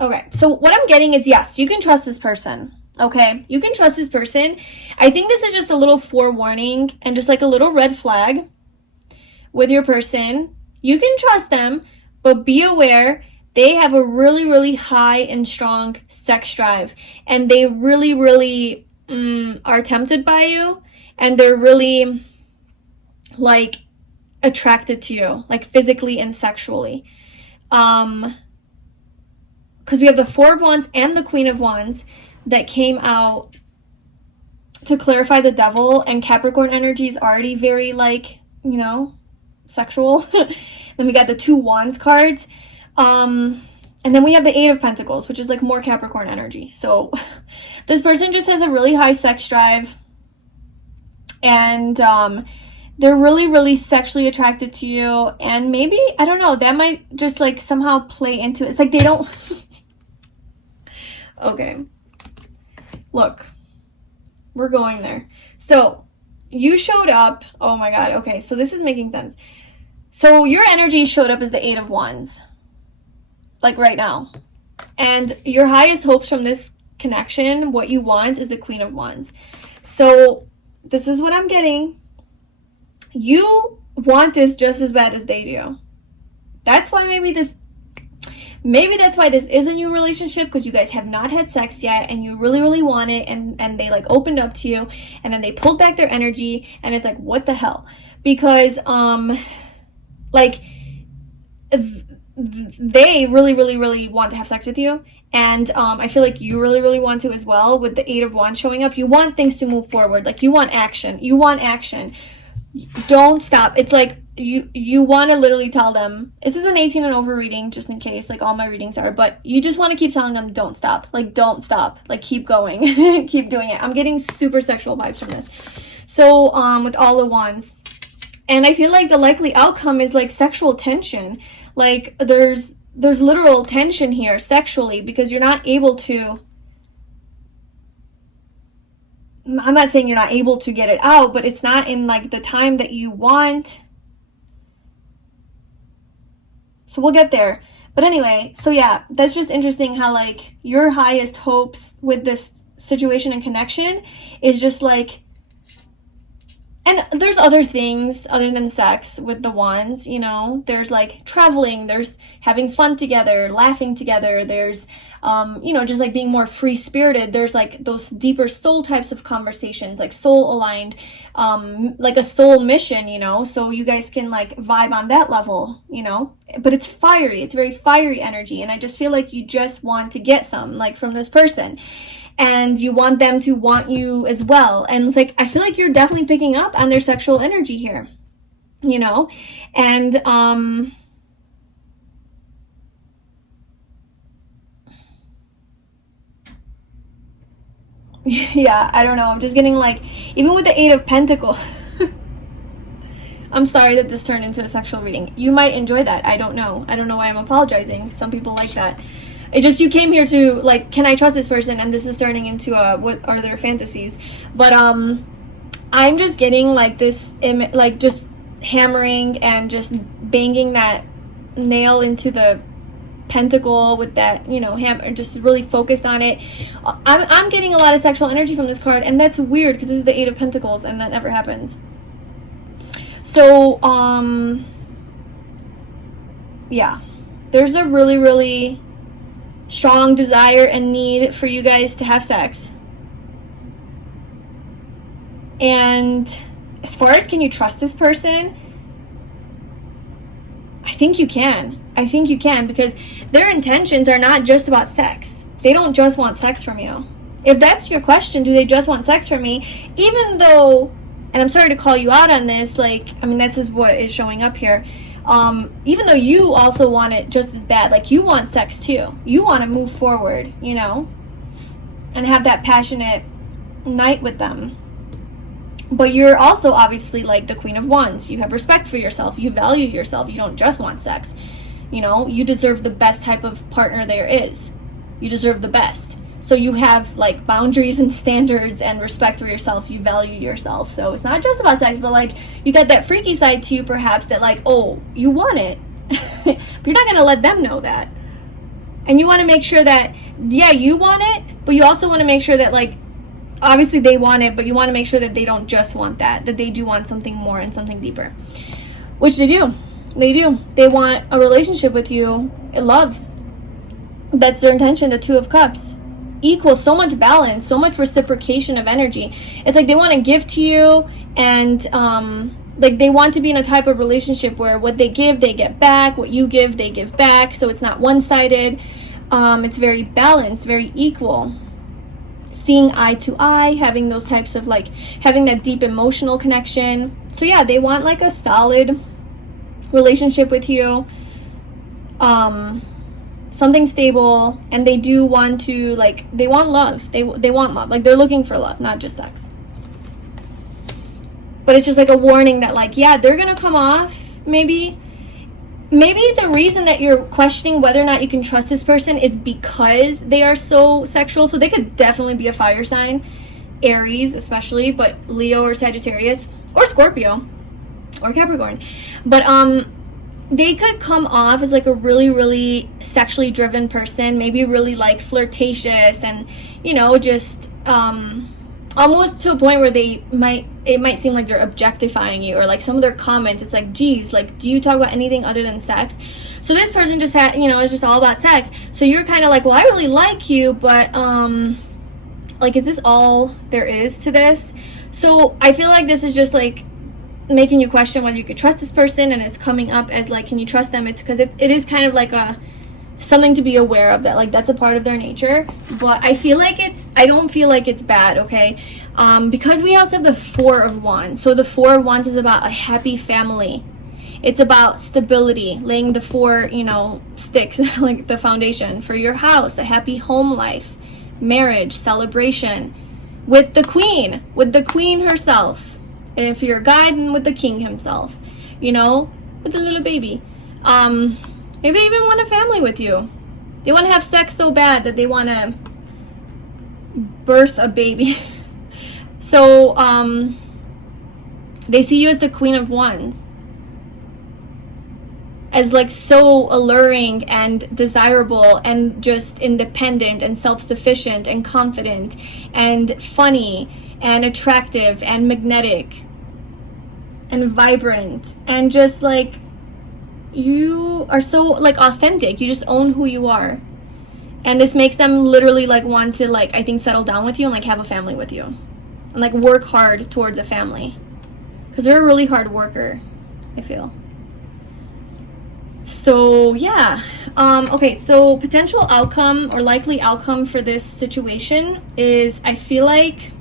Okay, so what I'm getting is, yes, you can trust this person, okay? You can trust this person. I think this is just a little forewarning and just like a little red flag with your person. You can trust them, but be aware they have a really, really high and strong sex drive. And they really, really are tempted by you. And they're really, like, attracted to you, like physically and sexually. Because we have the Four of Wands and the Queen of Wands that came out to clarify the devil, and Capricorn energy is already very, like, you know, sexual. Then we got the Two Wands cards. And then we have the Eight of Pentacles, which is like more Capricorn energy. So this person just has a really high sex drive, and they're really, really sexually attracted to you. And maybe, I don't know, that might just like somehow play into it. It's like they don't... Okay. Look. We're going there. So, you showed up. Oh my God. Okay, so this is making sense. So, your energy showed up as the 8 of Wands. Like right now. And your highest hopes from this connection, what you want, is the Queen of Wands. So, this is what I'm getting. You want this just as bad as they do. That's why maybe that's why this is a new relationship, because you guys have not had sex yet and you really, really want it, and they like opened up to you and then they pulled back their energy and it's like, what the hell? Because like they really, really, really want to have sex with you, and I feel like you really, really want to as well. With the 8 of Wands showing up, you want things to move forward. Like you want action. Don't stop. It's like you want to literally tell them, this is an 18 and over reading, just in case, like all my readings are, but you just want to keep telling them, don't stop. Like, don't stop. Like, keep going. Keep doing it. I'm getting super sexual vibes from this. So, with all the wands. And I feel like the likely outcome is like sexual tension. Like, there's literal tension here sexually, because you're not able to... I'm not saying you're not able to get it out, but it's not in like the time that you want. So we'll get there. But anyway, so yeah, that's just interesting how like your highest hopes with this situation and connection is just like, and there's other things other than sex with the wands, you know, there's like traveling, there's having fun together, laughing together, there's you know, just like being more free spirited, there's like those deeper soul types of conversations, like soul aligned, like a soul mission, you know, so you guys can like vibe on that level, you know, but it's fiery, it's very fiery energy, and I just feel like you just want to get some like from this person, and you want them to want you as well. And it's like, I feel like you're definitely picking up on their sexual energy here, you know, and yeah, I don't know, I'm just getting like, even with the 8 of Pentacles, I'm sorry that this turned into a sexual reading. You might enjoy that. I don't know why I'm apologizing. Some people like that. It just, you came here to like, can I trust this person? And this is turning into what are their fantasies? But I'm just getting like this like just hammering and just banging that nail into the pentacle with that, you know, hammer, just really focused on it. I'm getting a lot of sexual energy from this card, and that's weird because this is the 8 of Pentacles and that never happens. So yeah, there's a really, really strong desire and need for you guys to have sex. And as far as can you trust this person, I think you can. I think you can, because their intentions are not just about sex. They don't just want sex from you. If that's your question, do they just want sex from me? Even though, and I'm sorry to call you out on this, like, I mean, this is what is showing up here. Even though you also want it just as bad, like you want sex too. You want to move forward, you know, and have that passionate night with them. But you're also obviously like the Queen of Wands. You have respect for yourself. You value yourself. You don't just want sex. You know, you deserve the best type of partner there is. You deserve the best. So you have like boundaries and standards and respect for yourself. You value yourself. So it's not just about sex, but like you got that freaky side to you perhaps that like, oh, you want it. But you're not going to let them know that. And you want to make sure that, yeah, you want it, but you also want to make sure that like, obviously they want it, but you want to make sure that they don't just want that they do want something more and something deeper, which they do. They want a relationship with you, love. That's their intention. The 2 of Cups equals so much balance, so much reciprocation of energy. It's like they want to give to you, and like they want to be in a type of relationship where what they give, they get back, what you give, they give back, so it's not one-sided. It's very balanced, very equal, seeing eye to eye, having those types of like, having that deep emotional connection. So yeah, they want like a solid relationship with you, something stable, and they do want to like, they want love. They want love. Like they're looking for love, not just sex. but it's just like a warning that like, yeah, they're gonna come off. Maybe the reason that you're questioning whether or not you can trust this person is because they are so sexual. So they could definitely be a fire sign, Aries especially, but Leo or Sagittarius or Scorpio or Capricorn. But they could come off as like a really, really sexually driven person, maybe really like flirtatious and, you know, just almost to a point where it might seem like they're objectifying you, or like some of their comments, it's like, geez, like, do you talk about anything other than sex? So this person just had, you know, it's just all about sex. So you're kind of like, well, I really like you, but like, is this all there is to this? So I feel like this is just like making you question whether you could trust this person, and it's coming up as like, can you trust them? It's because it is kind of like something to be aware of, that like that's a part of their nature. But I don't feel like it's bad, okay? Because we also have the Four of Wands. So the Four of Wands is about a happy family. It's about stability, laying the four, you know, sticks, like the foundation for your house, a happy home life, marriage, celebration, with the queen herself. And if you're a guy, then with the king himself, you know, with the little baby. Maybe they even want a family with you. They want to have sex so bad that they want to birth a baby. So, they see you as the Queen of Wands, as like so alluring and desirable and just independent and self-sufficient and confident and funny and attractive and magnetic and vibrant, and just like, you are so like authentic. You just own who you are, and this makes them literally like want to, like, I think, settle down with you and like have a family with you, and like work hard towards a family, because they're a really hard worker, I feel. So yeah, okay, so potential outcome or likely outcome for this situation is, I feel like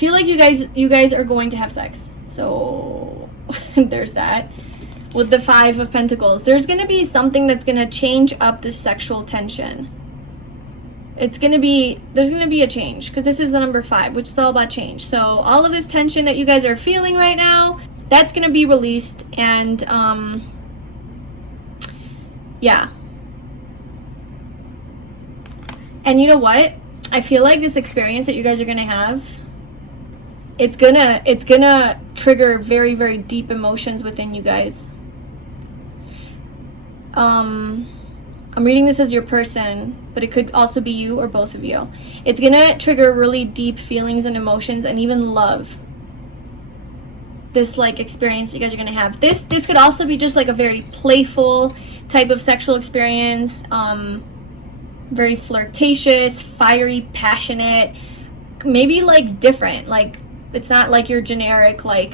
you guys are going to have sex. So there's that. With the Five of Pentacles, there's going to be something that's going to change up the sexual tension. There's going to be a change, because this is the number 5, which is all about change. So all of this tension that you guys are feeling right now, that's going to be released. And yeah. And you know what? I feel like this experience that you guys are going to have, it's gonna trigger very, very deep emotions within you guys. I'm reading this as your person, but it could also be you or both of you. It's gonna trigger really deep feelings and emotions, and even love. This like experience you guys are gonna have. This could also be just like a very playful type of sexual experience. Very flirtatious, fiery, passionate, maybe like different, like it's not like your generic like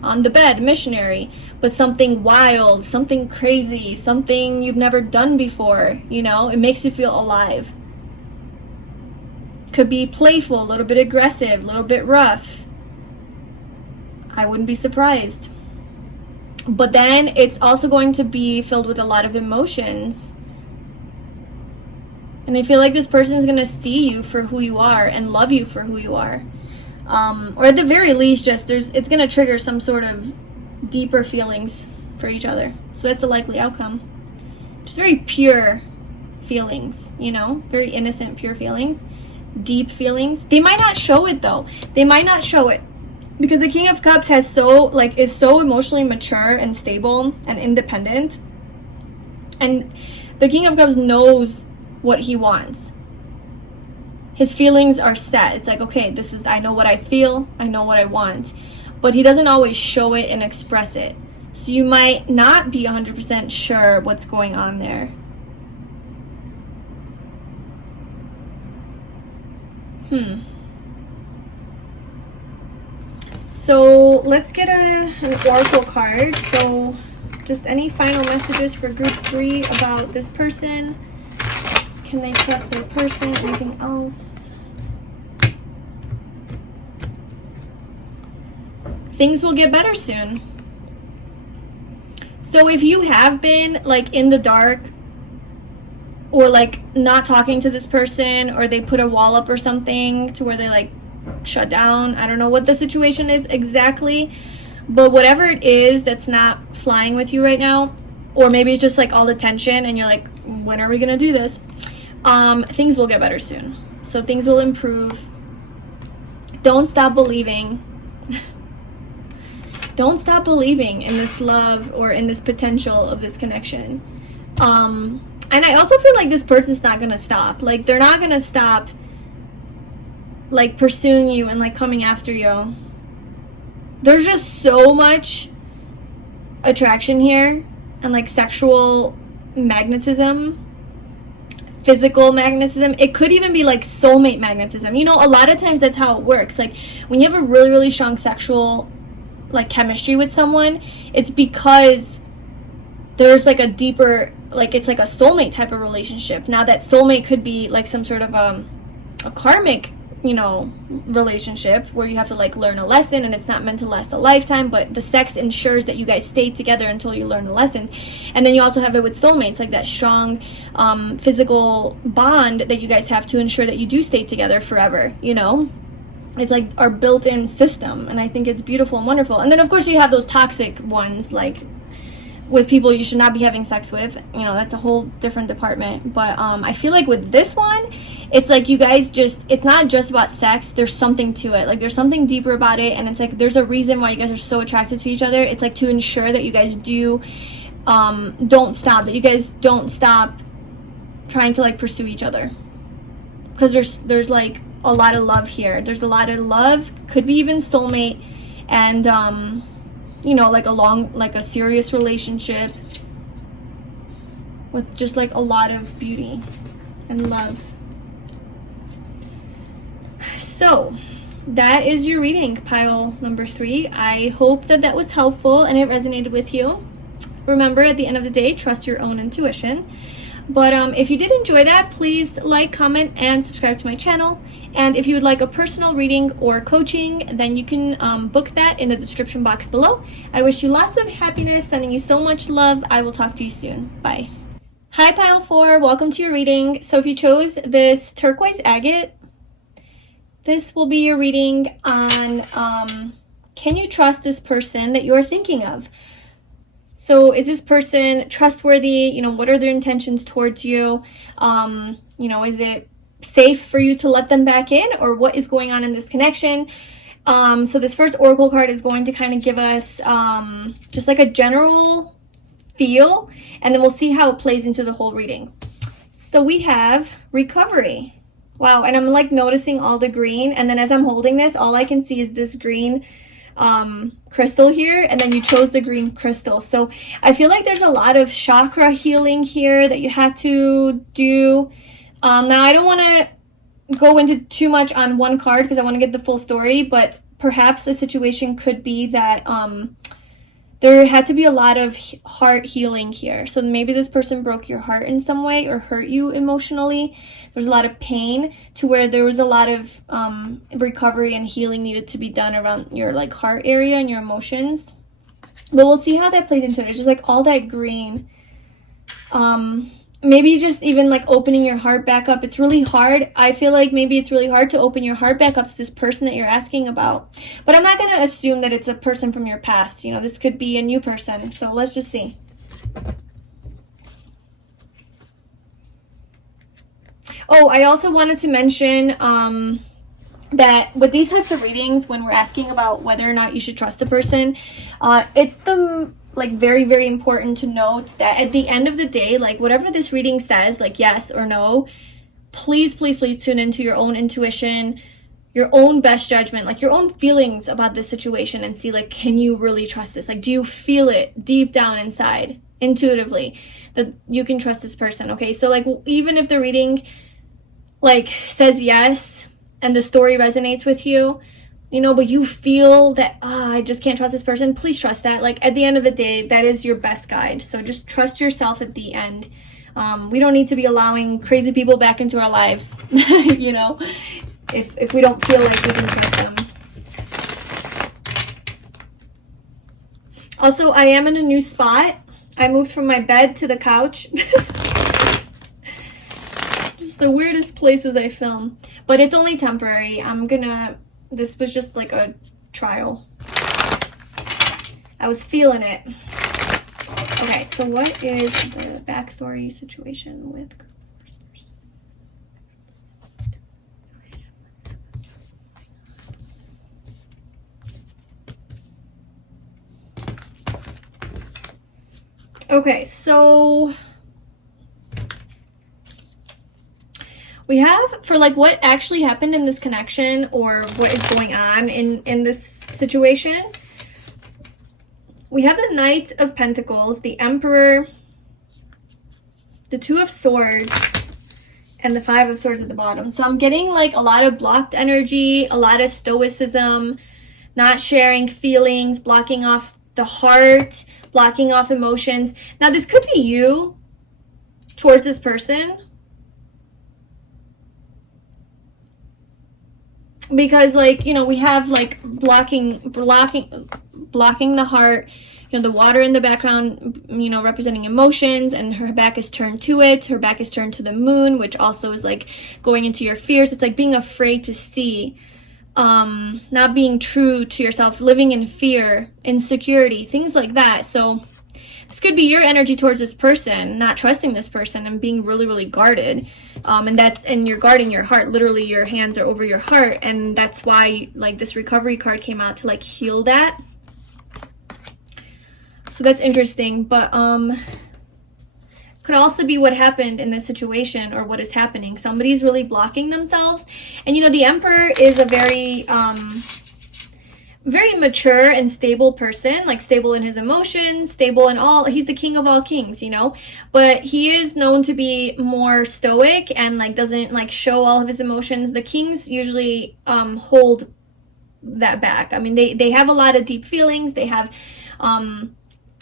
on the bed missionary, but something wild, something crazy, something you've never done before, you know? It makes you feel alive. Could be playful, a little bit aggressive, a little bit rough. I wouldn't be surprised. But then it's also going to be filled with a lot of emotions. And I feel like this person is going to see you for who you are and love you for who you are. Or at the very least, just it's going to trigger some sort of deeper feelings for each other. So that's the likely outcome. Just very pure feelings, you know, very innocent, pure feelings, deep feelings. They might not show it though. They might not show it because the King of Cups is so emotionally mature and stable and independent. And the King of Cups knows what he wants. His feelings are set. It's like, okay, I know what I feel, I know what I want. But he doesn't always show it and express it. So you might not be 100% sure what's going on there. So let's get an oracle card. So just any final messages for group 3 about this person. Can they trust their person? Anything else? Things will get better soon. So if you have been like in the dark or like not talking to this person, or they put a wall up or something to where they like shut down. I don't know what the situation is exactly, but whatever it is that's not flying with you right now, or maybe it's just like all the tension and you're like, when are we gonna do this? Things will get better soon. So things will improve. Don't stop believing. Don't stop believing in this love or in this potential of this connection. And I also feel like this person's not gonna stop. Like, they're not gonna stop like pursuing you and like coming after you. There's just so much attraction here, and like sexual magnetism, physical magnetism. It could even be like soulmate magnetism. You know, a lot of times that's how it works. Like when you have a really, really strong sexual like chemistry with someone, it's because there's like a deeper, like it's like a soulmate type of relationship. Now that soulmate could be like some sort of a karmic, you know, relationship where you have to like learn a lesson and it's not meant to last a lifetime, but the sex ensures that you guys stay together until you learn the lessons. And then you also have it with soulmates, like that strong physical bond that you guys have to ensure that you do stay together forever, you know. It's like our built-in system, and I think it's beautiful and wonderful. And then of course you have those toxic ones, like with people you should not be having sex with, you know, that's a whole different department. But I feel like with this one, it's like you guys just, it's not just about sex, there's something to it. Like there's something deeper about it, and it's like there's a reason why you guys are so attracted to each other. It's like to ensure that you guys do don't stop, that you guys don't stop trying to like pursue each other, because there's like a lot of love here. There's a lot of love, could be even soulmate, and you know, like a serious relationship with just like a lot of beauty and love. So that is your reading, pile number 3. I hope that that was helpful and it resonated with you. Remember, at the end of the day, trust your own intuition. But if you did enjoy that, please like, comment, and subscribe to my channel. And if you would like a personal reading or coaching, then you can book that in the description box below. I wish you lots of happiness, sending you so much love. I will talk to you soon. Bye. Hi, pile 4. Welcome to your reading. So if you chose this turquoise agate, this will be your reading on can you trust this person that you're thinking of? So is this person trustworthy? You know, what are their intentions towards you? You know, is it safe for you to let them back in, or what is going on in this connection? So this first oracle card is going to kind of give us just like a general feel, and then we'll see how it plays into the whole reading. So we have recovery. Wow, and I'm like noticing all the green, and then as I'm holding this, all I can see is this green crystal here, and then you chose the green crystal. So I feel like there's a lot of chakra healing here that you had to do. Now I don't want to go into too much on one card because I want to get the full story, but perhaps the situation could be that there had to be a lot of heart healing here. So maybe this person broke your heart in some way or hurt you emotionally. There's a lot of pain to where there was a lot of recovery and healing needed to be done around your like heart area and your emotions. But we'll see how that plays into it. It's just like all that green. Maybe just even like opening your heart back up. It's really hard. I feel like maybe it's really hard to open your heart back up to this person that you're asking about. But I'm not going to assume that it's a person from your past. You know, this could be a new person. So let's just see. Oh, I also wanted to mention that with these types of readings, when we're asking about whether or not you should trust a person, it's like very, very important to note that at the end of the day, like whatever this reading says, like yes or no, please, please, please tune into your own intuition, your own best judgment, like your own feelings about this situation, and see like, can you really trust this? Like, do you feel it deep down inside, intuitively, that you can trust this person? Okay, so like even if the reading like says yes and the story resonates with you, you know, but you feel that, I just can't trust this person, please trust that. Like at the end of the day, that is your best guide. So just trust yourself at the end. We don't need to be allowing crazy people back into our lives, you know, if we don't feel like we can trust them. Also, I am in a new spot. I moved from my bed to the couch. Just the weirdest places I film. But it's only temporary. I'm gonna This was just like a trial. I was feeling it. Okay, so what is the backstory situation with okay, so we have, for like what actually happened in this connection or what is going on in this situation, we have the Knight of Pentacles, the Emperor, the Two of Swords, and the Five of Swords at the bottom. So I'm getting like a lot of blocked energy, a lot of stoicism, not sharing feelings, blocking off the heart, blocking off emotions. Now this could be you towards this person, because like, you know, we have like blocking the heart, you know, the water in the background, you know, representing emotions, and her back is turned to it. Her back is turned to the moon, which also is like going into your fears. It's like being afraid to see, not being true to yourself, living in fear, insecurity, things like that. So this could be your energy towards this person, not trusting this person and being really, really guarded. And you're guarding your heart. Literally, your hands are over your heart, and that's why like this recovery card came out to like heal that. So that's interesting, but could also be what happened in this situation or what is happening. Somebody's really blocking themselves, and you know, the Emperor is a very very mature and stable person, like stable in his emotions, stable in all, he's the king of all kings, you know, but he is known to be more stoic and like doesn't like show all of his emotions. The kings usually hold that back. I mean, they have a lot of deep feelings. They have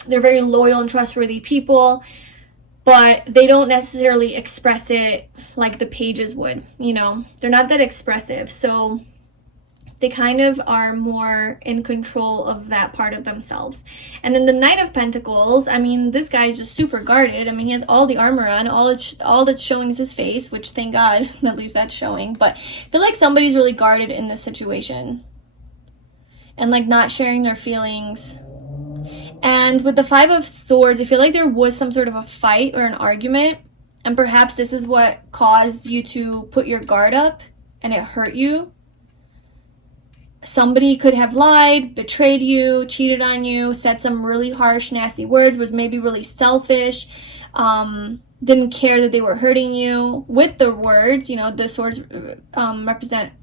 they're very loyal and trustworthy people, but they don't necessarily express it like the pages would, you know, they're not that expressive. So they kind of are more in control of that part of themselves. And then the Knight of Pentacles, I mean, this guy is just super guarded. I mean, he has all the armor on, all that's showing is his face, which thank God, at least that's showing. But I feel like somebody's really guarded in this situation and like not sharing their feelings. And with the Five of Swords, I feel like there was some sort of a fight or an argument, and perhaps this is what caused you to put your guard up and it hurt you. Somebody could have lied, betrayed you, cheated on you, said some really harsh, nasty words, was maybe really selfish, didn't care that they were hurting you with the words. You know, the swords represent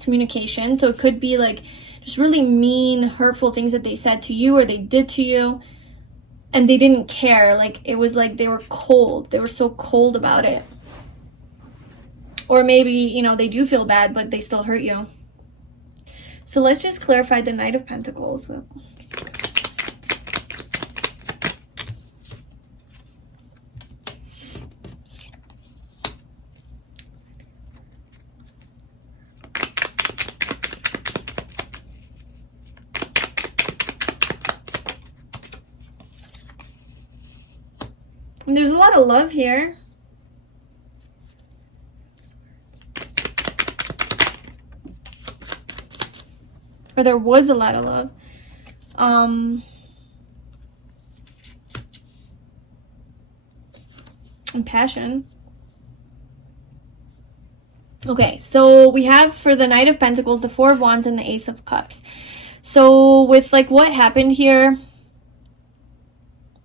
communication. So it could be like just really mean, hurtful things that they said to you or they did to you, and they didn't care. Like, it was like they were cold. They were so cold about it. Or maybe, you know, they do feel bad, but they still hurt you. So let's just clarify the Knight of Pentacles. And there's a lot of love here. Or there was a lot of love. And passion. Okay, so we have for the Knight of Pentacles, the Four of Wands, and the Ace of Cups. So with like what happened here,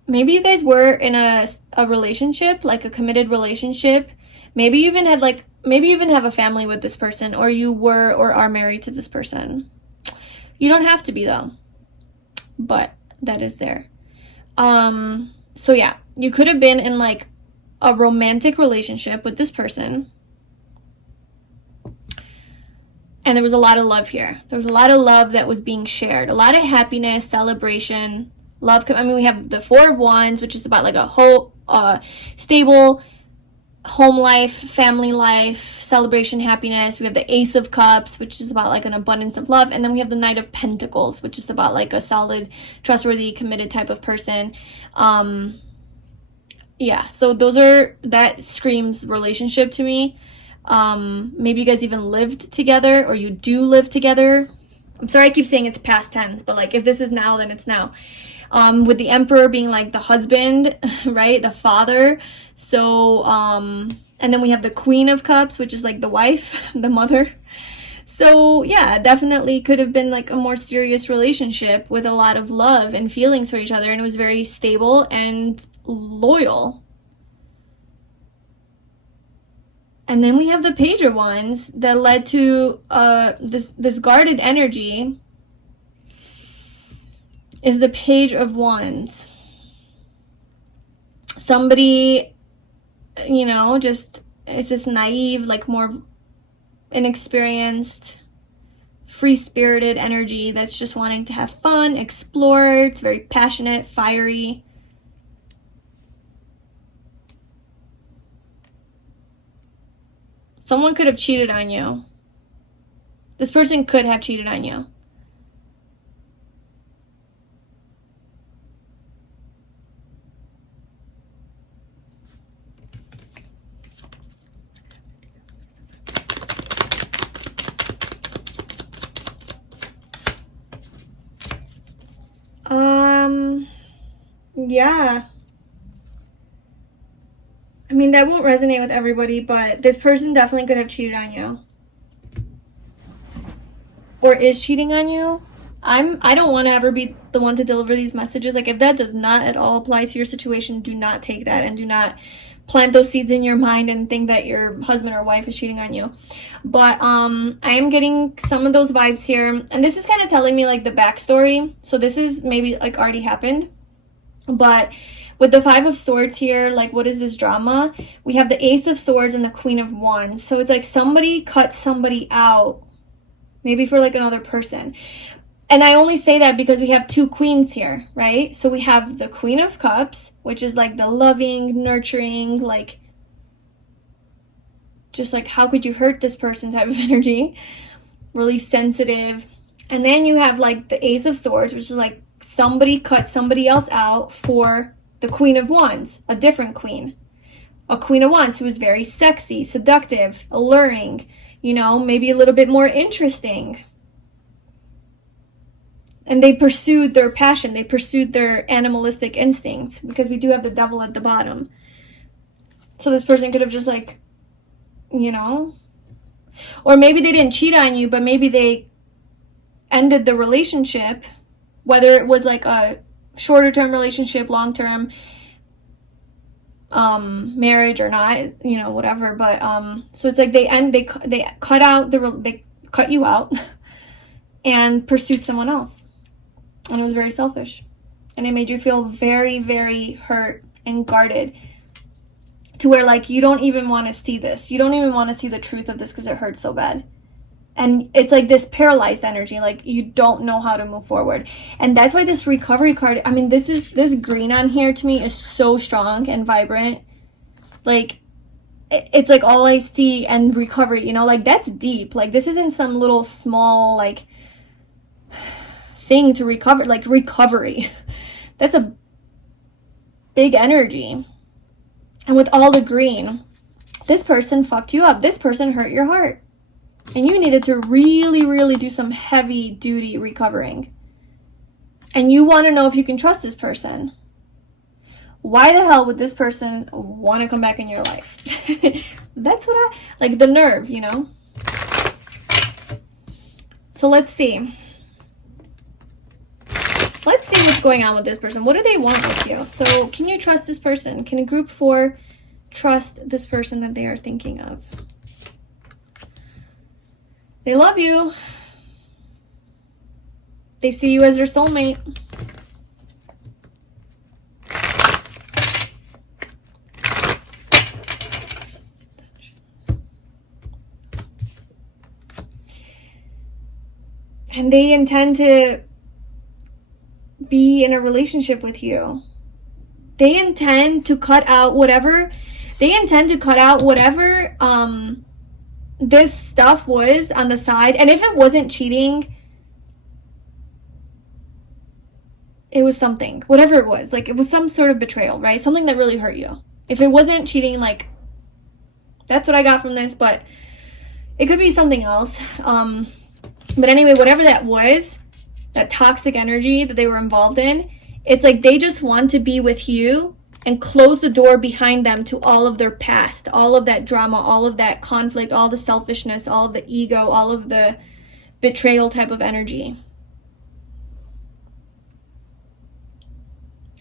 maybe you guys were in a relationship, like a committed relationship. Maybe you even had like, maybe you even have a family with this person, or you were or are married to this person. You don't have to be though, but that is there. So yeah, you could have been in like a romantic relationship with this person, and there was a lot of love here. There was a lot of love that was being shared, a lot of happiness, celebration, love. I mean, we have the Four of Wands, which is about like a whole stable home life, family life, celebration, happiness. We have the Ace of Cups, which is about like an abundance of love. And then we have the Knight of Pentacles, which is about like a solid, trustworthy, committed type of person. Yeah, so that screams relationship to me. Maybe you guys even lived together, or you do live together. I'm sorry I keep saying it's past tense, but like if this is now, then it's now. With the Emperor being like the husband, right? The father. So, and then we have the Queen of Cups, which is like the wife, the mother. So yeah, definitely could have been like a more serious relationship with a lot of love and feelings for each other, and it was very stable and loyal. And then we have the Page of Wands that led to this guarded energy is the Page of Wands. Somebody, you know, just is this naive, like more inexperienced, free-spirited energy that's just wanting to have fun, explore. It's very passionate, fiery. Someone could have cheated on you. This person could have cheated on you. Yeah. I mean, that won't resonate with everybody, but this person definitely could have cheated on you. Or is cheating on you. I don't want to ever be the one to deliver these messages. Like, if that does not at all apply to your situation, do not take that, and do not plant those seeds in your mind and think that your husband or wife is cheating on you. But I am getting some of those vibes here, and this is kind of telling me like the backstory. So this is maybe like already happened, but with the Five of Swords here, like, what is this drama? We have the Ace of Swords and the Queen of Wands. So it's like somebody cut somebody out, maybe for like another person. And I only say that because we have two queens here, right? So we have the Queen of Cups, which is like the loving, nurturing, like, just like, how could you hurt this person type of energy. Really sensitive. And then you have like the Ace of Swords, which is like somebody cut somebody else out for the Queen of Wands, a different queen. A Queen of Wands who is very sexy, seductive, alluring, you know, maybe a little bit more interesting. And they pursued their passion. They pursued their animalistic instincts, because we do have the Devil at the bottom. So this person could have just like, you know, or maybe they didn't cheat on you, but maybe they ended the relationship, whether it was like a shorter term relationship, long term marriage or not, you know, whatever. But so it's like they cut out they cut you out and pursued someone else. And it was very selfish. And it made you feel very, very hurt and guarded, to where like you don't even want to see this. You don't even want to see the truth of this because it hurts so bad. And it's like this paralyzed energy, like you don't know how to move forward. And that's why this recovery card, I mean, this green on here to me is so strong and vibrant. Like, it's like all I see, and recovery, you know, like that's deep. Like, this isn't some little small like thing to recover, like recovery. That's a big energy. And with all the green, this person fucked you up. This person hurt your heart. And you needed to really, really do some heavy duty recovering. And you want to know if you can trust this person. Why the hell would this person want to come back in your life? That's what I, like the nerve, you know? So let's see. Let's see what's going on with this person. What do they want with you? So can you trust this person? Can a group 4 trust this person that they are thinking of? They love you. They see you as their soulmate. And they intend to be in a relationship with you. They intend to cut out whatever this stuff was on the side. And if it wasn't cheating, it was something, whatever it was, like it was some sort of betrayal, right? Something that really hurt you. If it wasn't cheating, like That's what I got from this, but it could be something else. But anyway, whatever that was, that toxic energy that they were involved in, it's like they just want to be with you and close the door behind them to all of their past, all of that drama, all of that conflict, all the selfishness, all of the ego, all of the betrayal type of energy.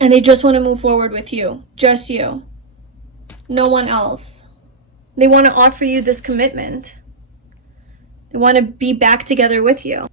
And they just want to move forward with you, just you, no one else. They want to offer you this commitment. They want to be back together with you.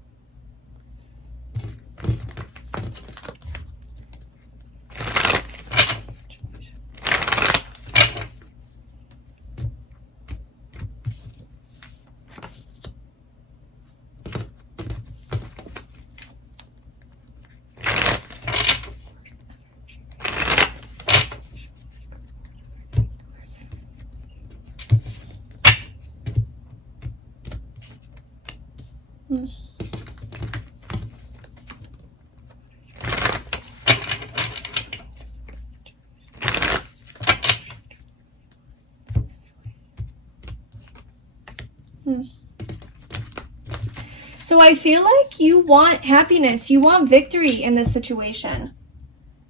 So I feel like you want happiness, you want victory in this situation.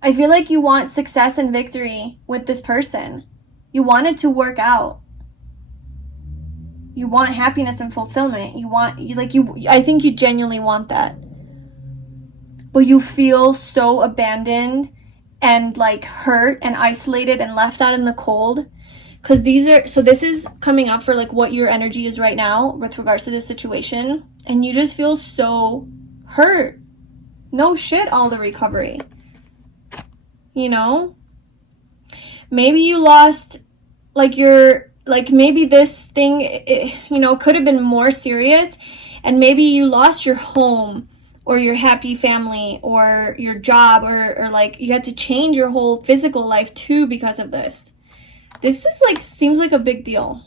I feel like you want success and victory with this person. You want it to work out. You want happiness and fulfillment. I think you genuinely want that. But you feel so abandoned and like hurt and isolated and left out in the cold. Because this is coming up for like what your energy is right now with regards to this situation. And you just feel so hurt. No shit, all the recovery. You know? Maybe you lost maybe this thing, could have been more serious. And maybe you lost your home or your happy family or your job or like you had to change your whole physical life too because of this. This is like, seems like a big deal.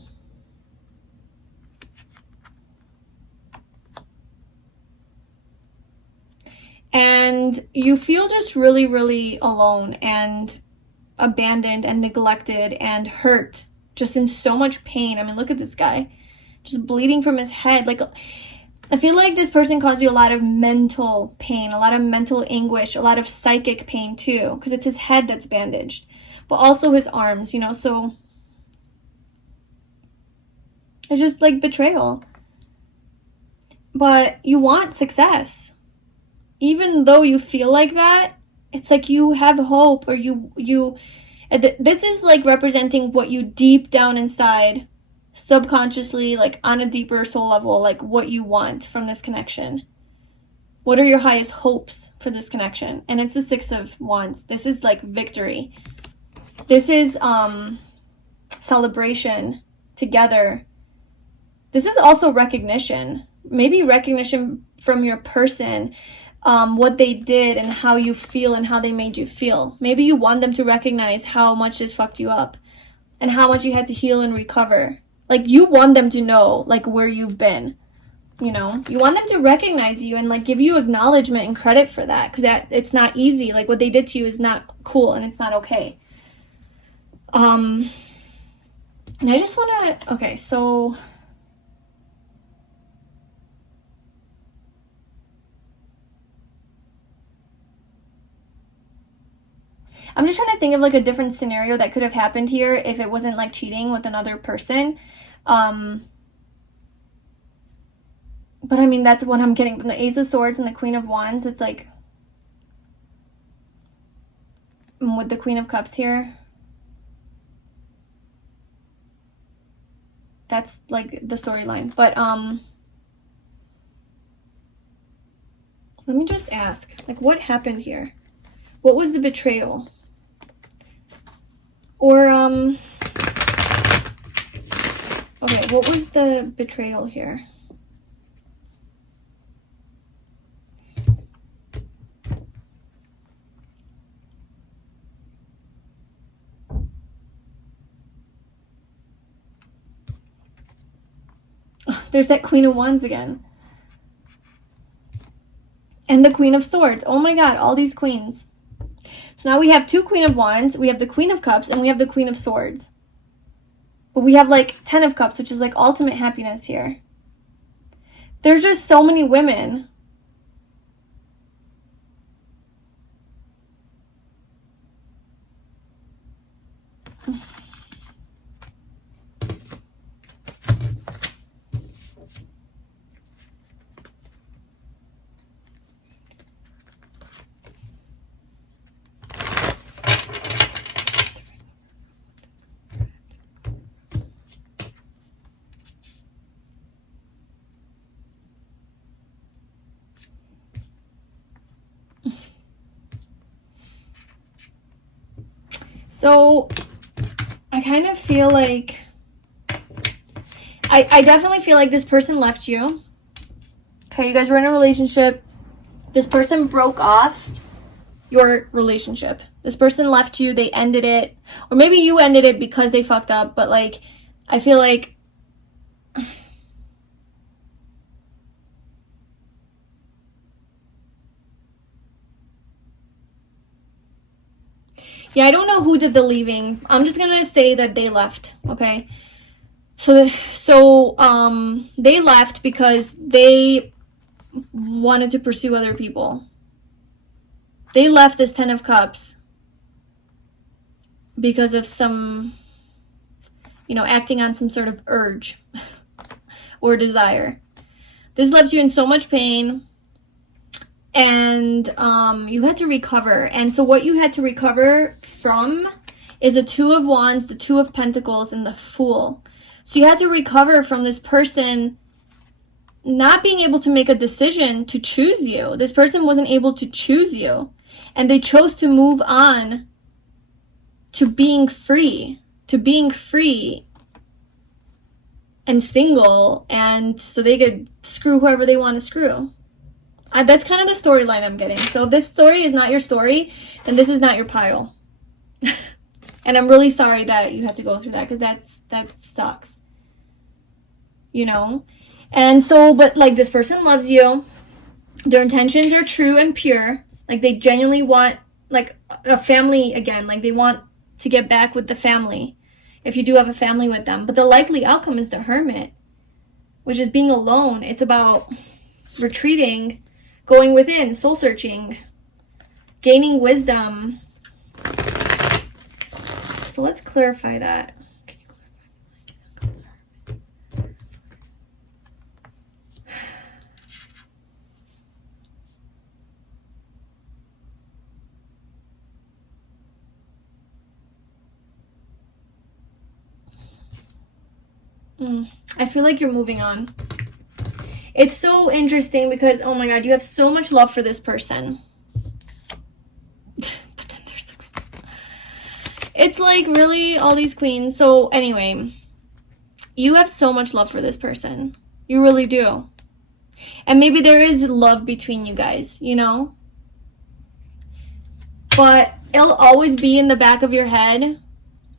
And you feel just really, really alone and abandoned and neglected and hurt, just in so much pain. I mean, look at this guy, just bleeding from his head. Like, I feel like this person caused you a lot of mental pain, a lot of mental anguish, a lot of psychic pain too, because it's his head that's bandaged, but also his arms, so it's just like betrayal. But you want success. Even though you feel like that, it's like you have hope, or this is like representing what you deep down inside, subconsciously, like on a deeper soul level, like what you want from this connection. What are your highest hopes for this connection? And it's the Six of Wands. This is like victory. This is celebration together. This is also recognition. Maybe recognition from your person, what they did and how you feel and how they made you feel. Maybe you want them to recognize how much this fucked you up and how much you had to heal and recover. Like, you want them to know, like, where you've been, you want them to recognize you and like give you acknowledgement and credit for that, because it's not easy. Like, what they did to you is not cool and it's not okay. And I just want to, okay, so I'm just trying to think of like a different scenario that could have happened here if it wasn't like cheating with another person. But I mean, that's what I'm getting from the Ace of Swords and the Queen of Wands. It's like, with the Queen of Cups here, that's like the storyline. But let me just ask, like, what happened here? What was the betrayal? Or okay, what was the betrayal here? There's that Queen of Wands again. And the Queen of Swords. Oh my god, all these queens. So now we have two Queen of Wands, we have the Queen of Cups, and we have the Queen of Swords. But we have like 10 of Cups, which is like ultimate happiness here. There's just so many women. So I kind of feel like, I definitely feel like this person left you. Okay, you guys were in a relationship. This person broke off your relationship. This person left you, they ended it. Or maybe you ended it because they fucked up, but like, I feel like yeah, I don't know who did the leaving. I'm just gonna say that they left, okay? So they left because they wanted to pursue other people. They left this 10 of Cups because of some, you know, acting on some sort of urge or desire. This left you in so much pain, and you had to recover. And so what you had to recover from is the 2 of Wands, the 2 of Pentacles, and the Fool. So you had to recover from this person not being able to make a decision to choose you. This person wasn't able to choose you, and they chose to move on to being free and single, and so they could screw whoever they want to screw. That's kind of the storyline I'm getting. So if this story is not your story, then this is not your pile. And I'm really sorry that you had to go through that, because that sucks. You know? And so, but like, this person loves you. Their intentions are true and pure. Like, they genuinely want like a family again. Like, they want to get back with the family, if you do have a family with them. But the likely outcome is the Hermit, which is being alone. It's about retreating, going within, soul searching, gaining wisdom. So let's clarify that. I feel like you're moving on. It's so interesting because, oh my God, you have so much love for this person. But then there's the Queen. It's like, really, all these queens. So anyway, you have so much love for this person. You really do. And maybe there is love between you guys, you know? But it'll always be in the back of your head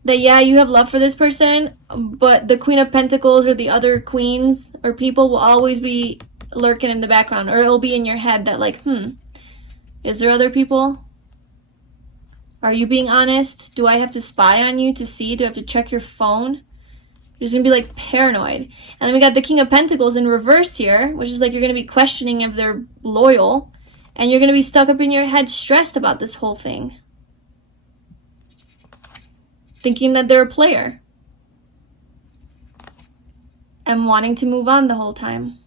that, yeah, you have love for this person, but the Queen of Pentacles or the other queens or people will always be lurking in the background. Or it'll be in your head that, like, is there other people? Are you being honest? Do I have to spy on you to see? Do I have to check your phone? You're just going to be, like, paranoid. And then we got the King of Pentacles in reverse here, which is, like, you're going to be questioning if they're loyal. And you're going to be stuck up in your head stressed about this whole thing, thinking that they're a player and wanting to move on the whole time.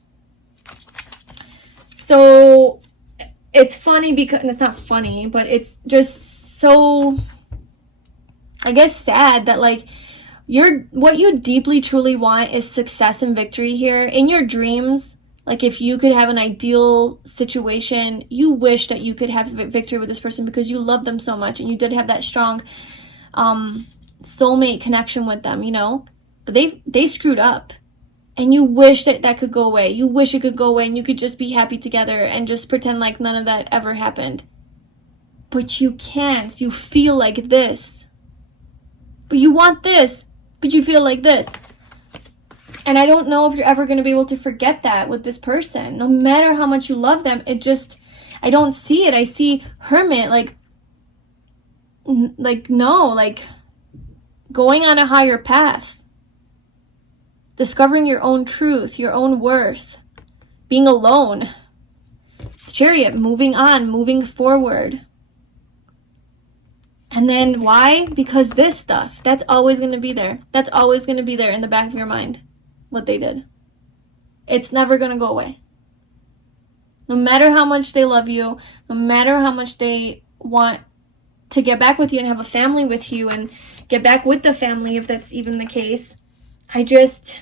So it's funny because, and it's not funny, but it's just so, I guess, sad that, like, what you deeply truly want is success and victory here in your dreams. Like, if you could have an ideal situation, you wish that you could have victory with this person because you love them so much and you did have that strong soulmate connection with them, you know? But they screwed up, and you wish that could go away. You wish it could go away and you could just be happy together and just pretend like none of that ever happened. But you can't. You feel like this. But you want this, but you feel like this. And I don't know if you're ever going to be able to forget that with this person. No matter how much you love them, it just, I don't see it. I see Hermit, like no, like going on a higher path. discovering your own truth, your own worth, being alone. Chariot, moving on, moving forward. And then why? Because this stuff, that's always going to be there. That's always going to be there in the back of your mind, what they did. It's never going to go away. No matter how much they love you, no matter how much they want to get back with you and have a family with you and get back with the family, if that's even the case, I just...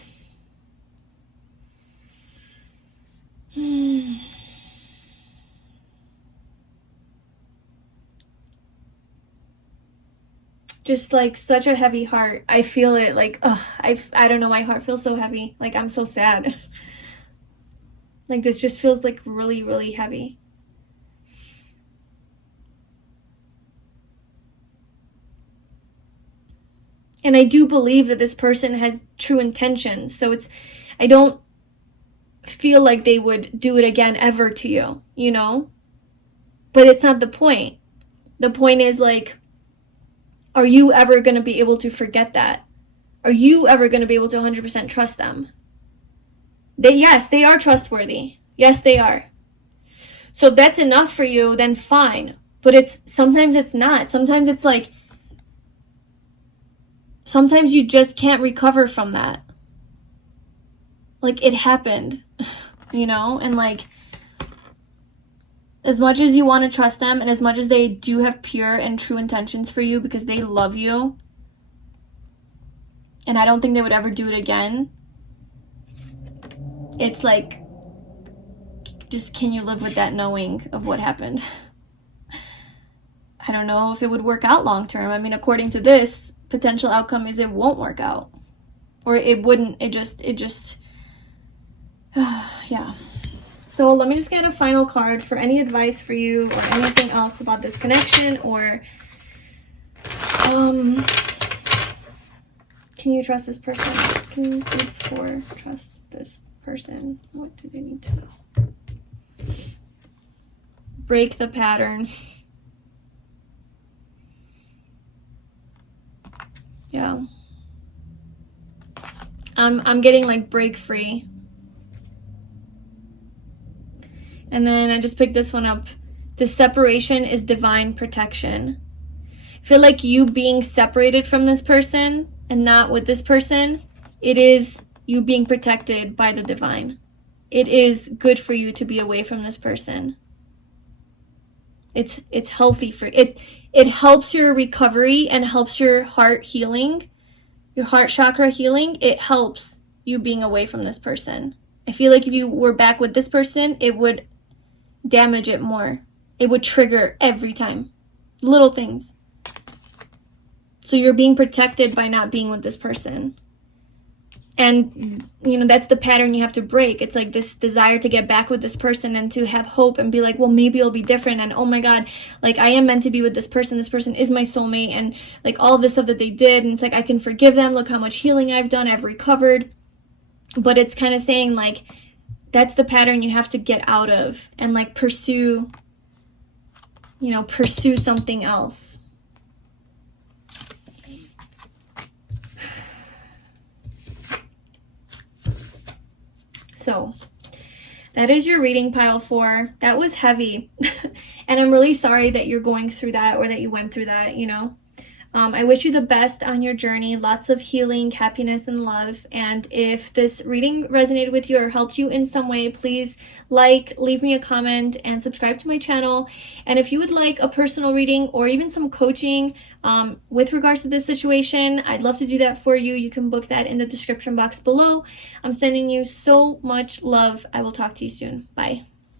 just like such a heavy heart. I feel it like, I don't know, my heart feels so heavy. Like I'm so sad. Like this just feels like really, really heavy. And I do believe that this person has true intentions. So I don't feel like they would do it again ever to you, you know? But it's not the point. The point is like, are you ever going to be able to forget that? Are you ever going to be able to 100% trust them? Yes, they are trustworthy. Yes, they are. So if that's enough for you, then fine. But sometimes it's not. Sometimes it's like, sometimes you just can't recover from that. Like it happened, you know? And like, as much as you want to trust them and as much as they do have pure and true intentions for you because they love you, and I don't think they would ever do it again, it's like, just can you live with that knowing of what happened? I don't know if it would work out long term. I mean, according to this, potential outcome is it won't work out. Or it wouldn't, it just, yeah. So let me just get a final card for any advice for you or anything else about this connection, or can you trust this person? Can you trust this person? What do they need to know? Break the pattern. Yeah. I'm getting like break free. And then I just picked this one up. The separation is divine protection. I feel like you being separated from this person and not with this person, it is you being protected by the divine. It is good for you to be away from this person. It's healthy for it. It helps your recovery and helps your heart healing, your heart chakra healing. It helps you being away from this person. I feel like if you were back with this person, it would damage it more. It would trigger every time. Little things. So you're being protected by not being with this person. And, you know, that's the pattern you have to break. It's like this desire to get back with this person and to have hope and be like, well, maybe it'll be different. And oh my God, like I am meant to be with this person. This person is my soulmate. And like all of this stuff that they did. And it's like, I can forgive them. Look how much healing I've done. I've recovered. But it's kind of saying like, that's the pattern you have to get out of and like pursue something else. So that is your reading, pile 4. That was heavy. And I'm really sorry that you're going through that or that you went through that, you know. I wish you the best on your journey, lots of healing, happiness, and love. And if this reading resonated with you or helped you in some way, please leave me a comment, and subscribe to my channel. And if you would like a personal reading or even some coaching with regards to this situation, I'd love to do that for you. You can book that in the description box below. I'm sending you so much love. I will talk to you soon. Bye.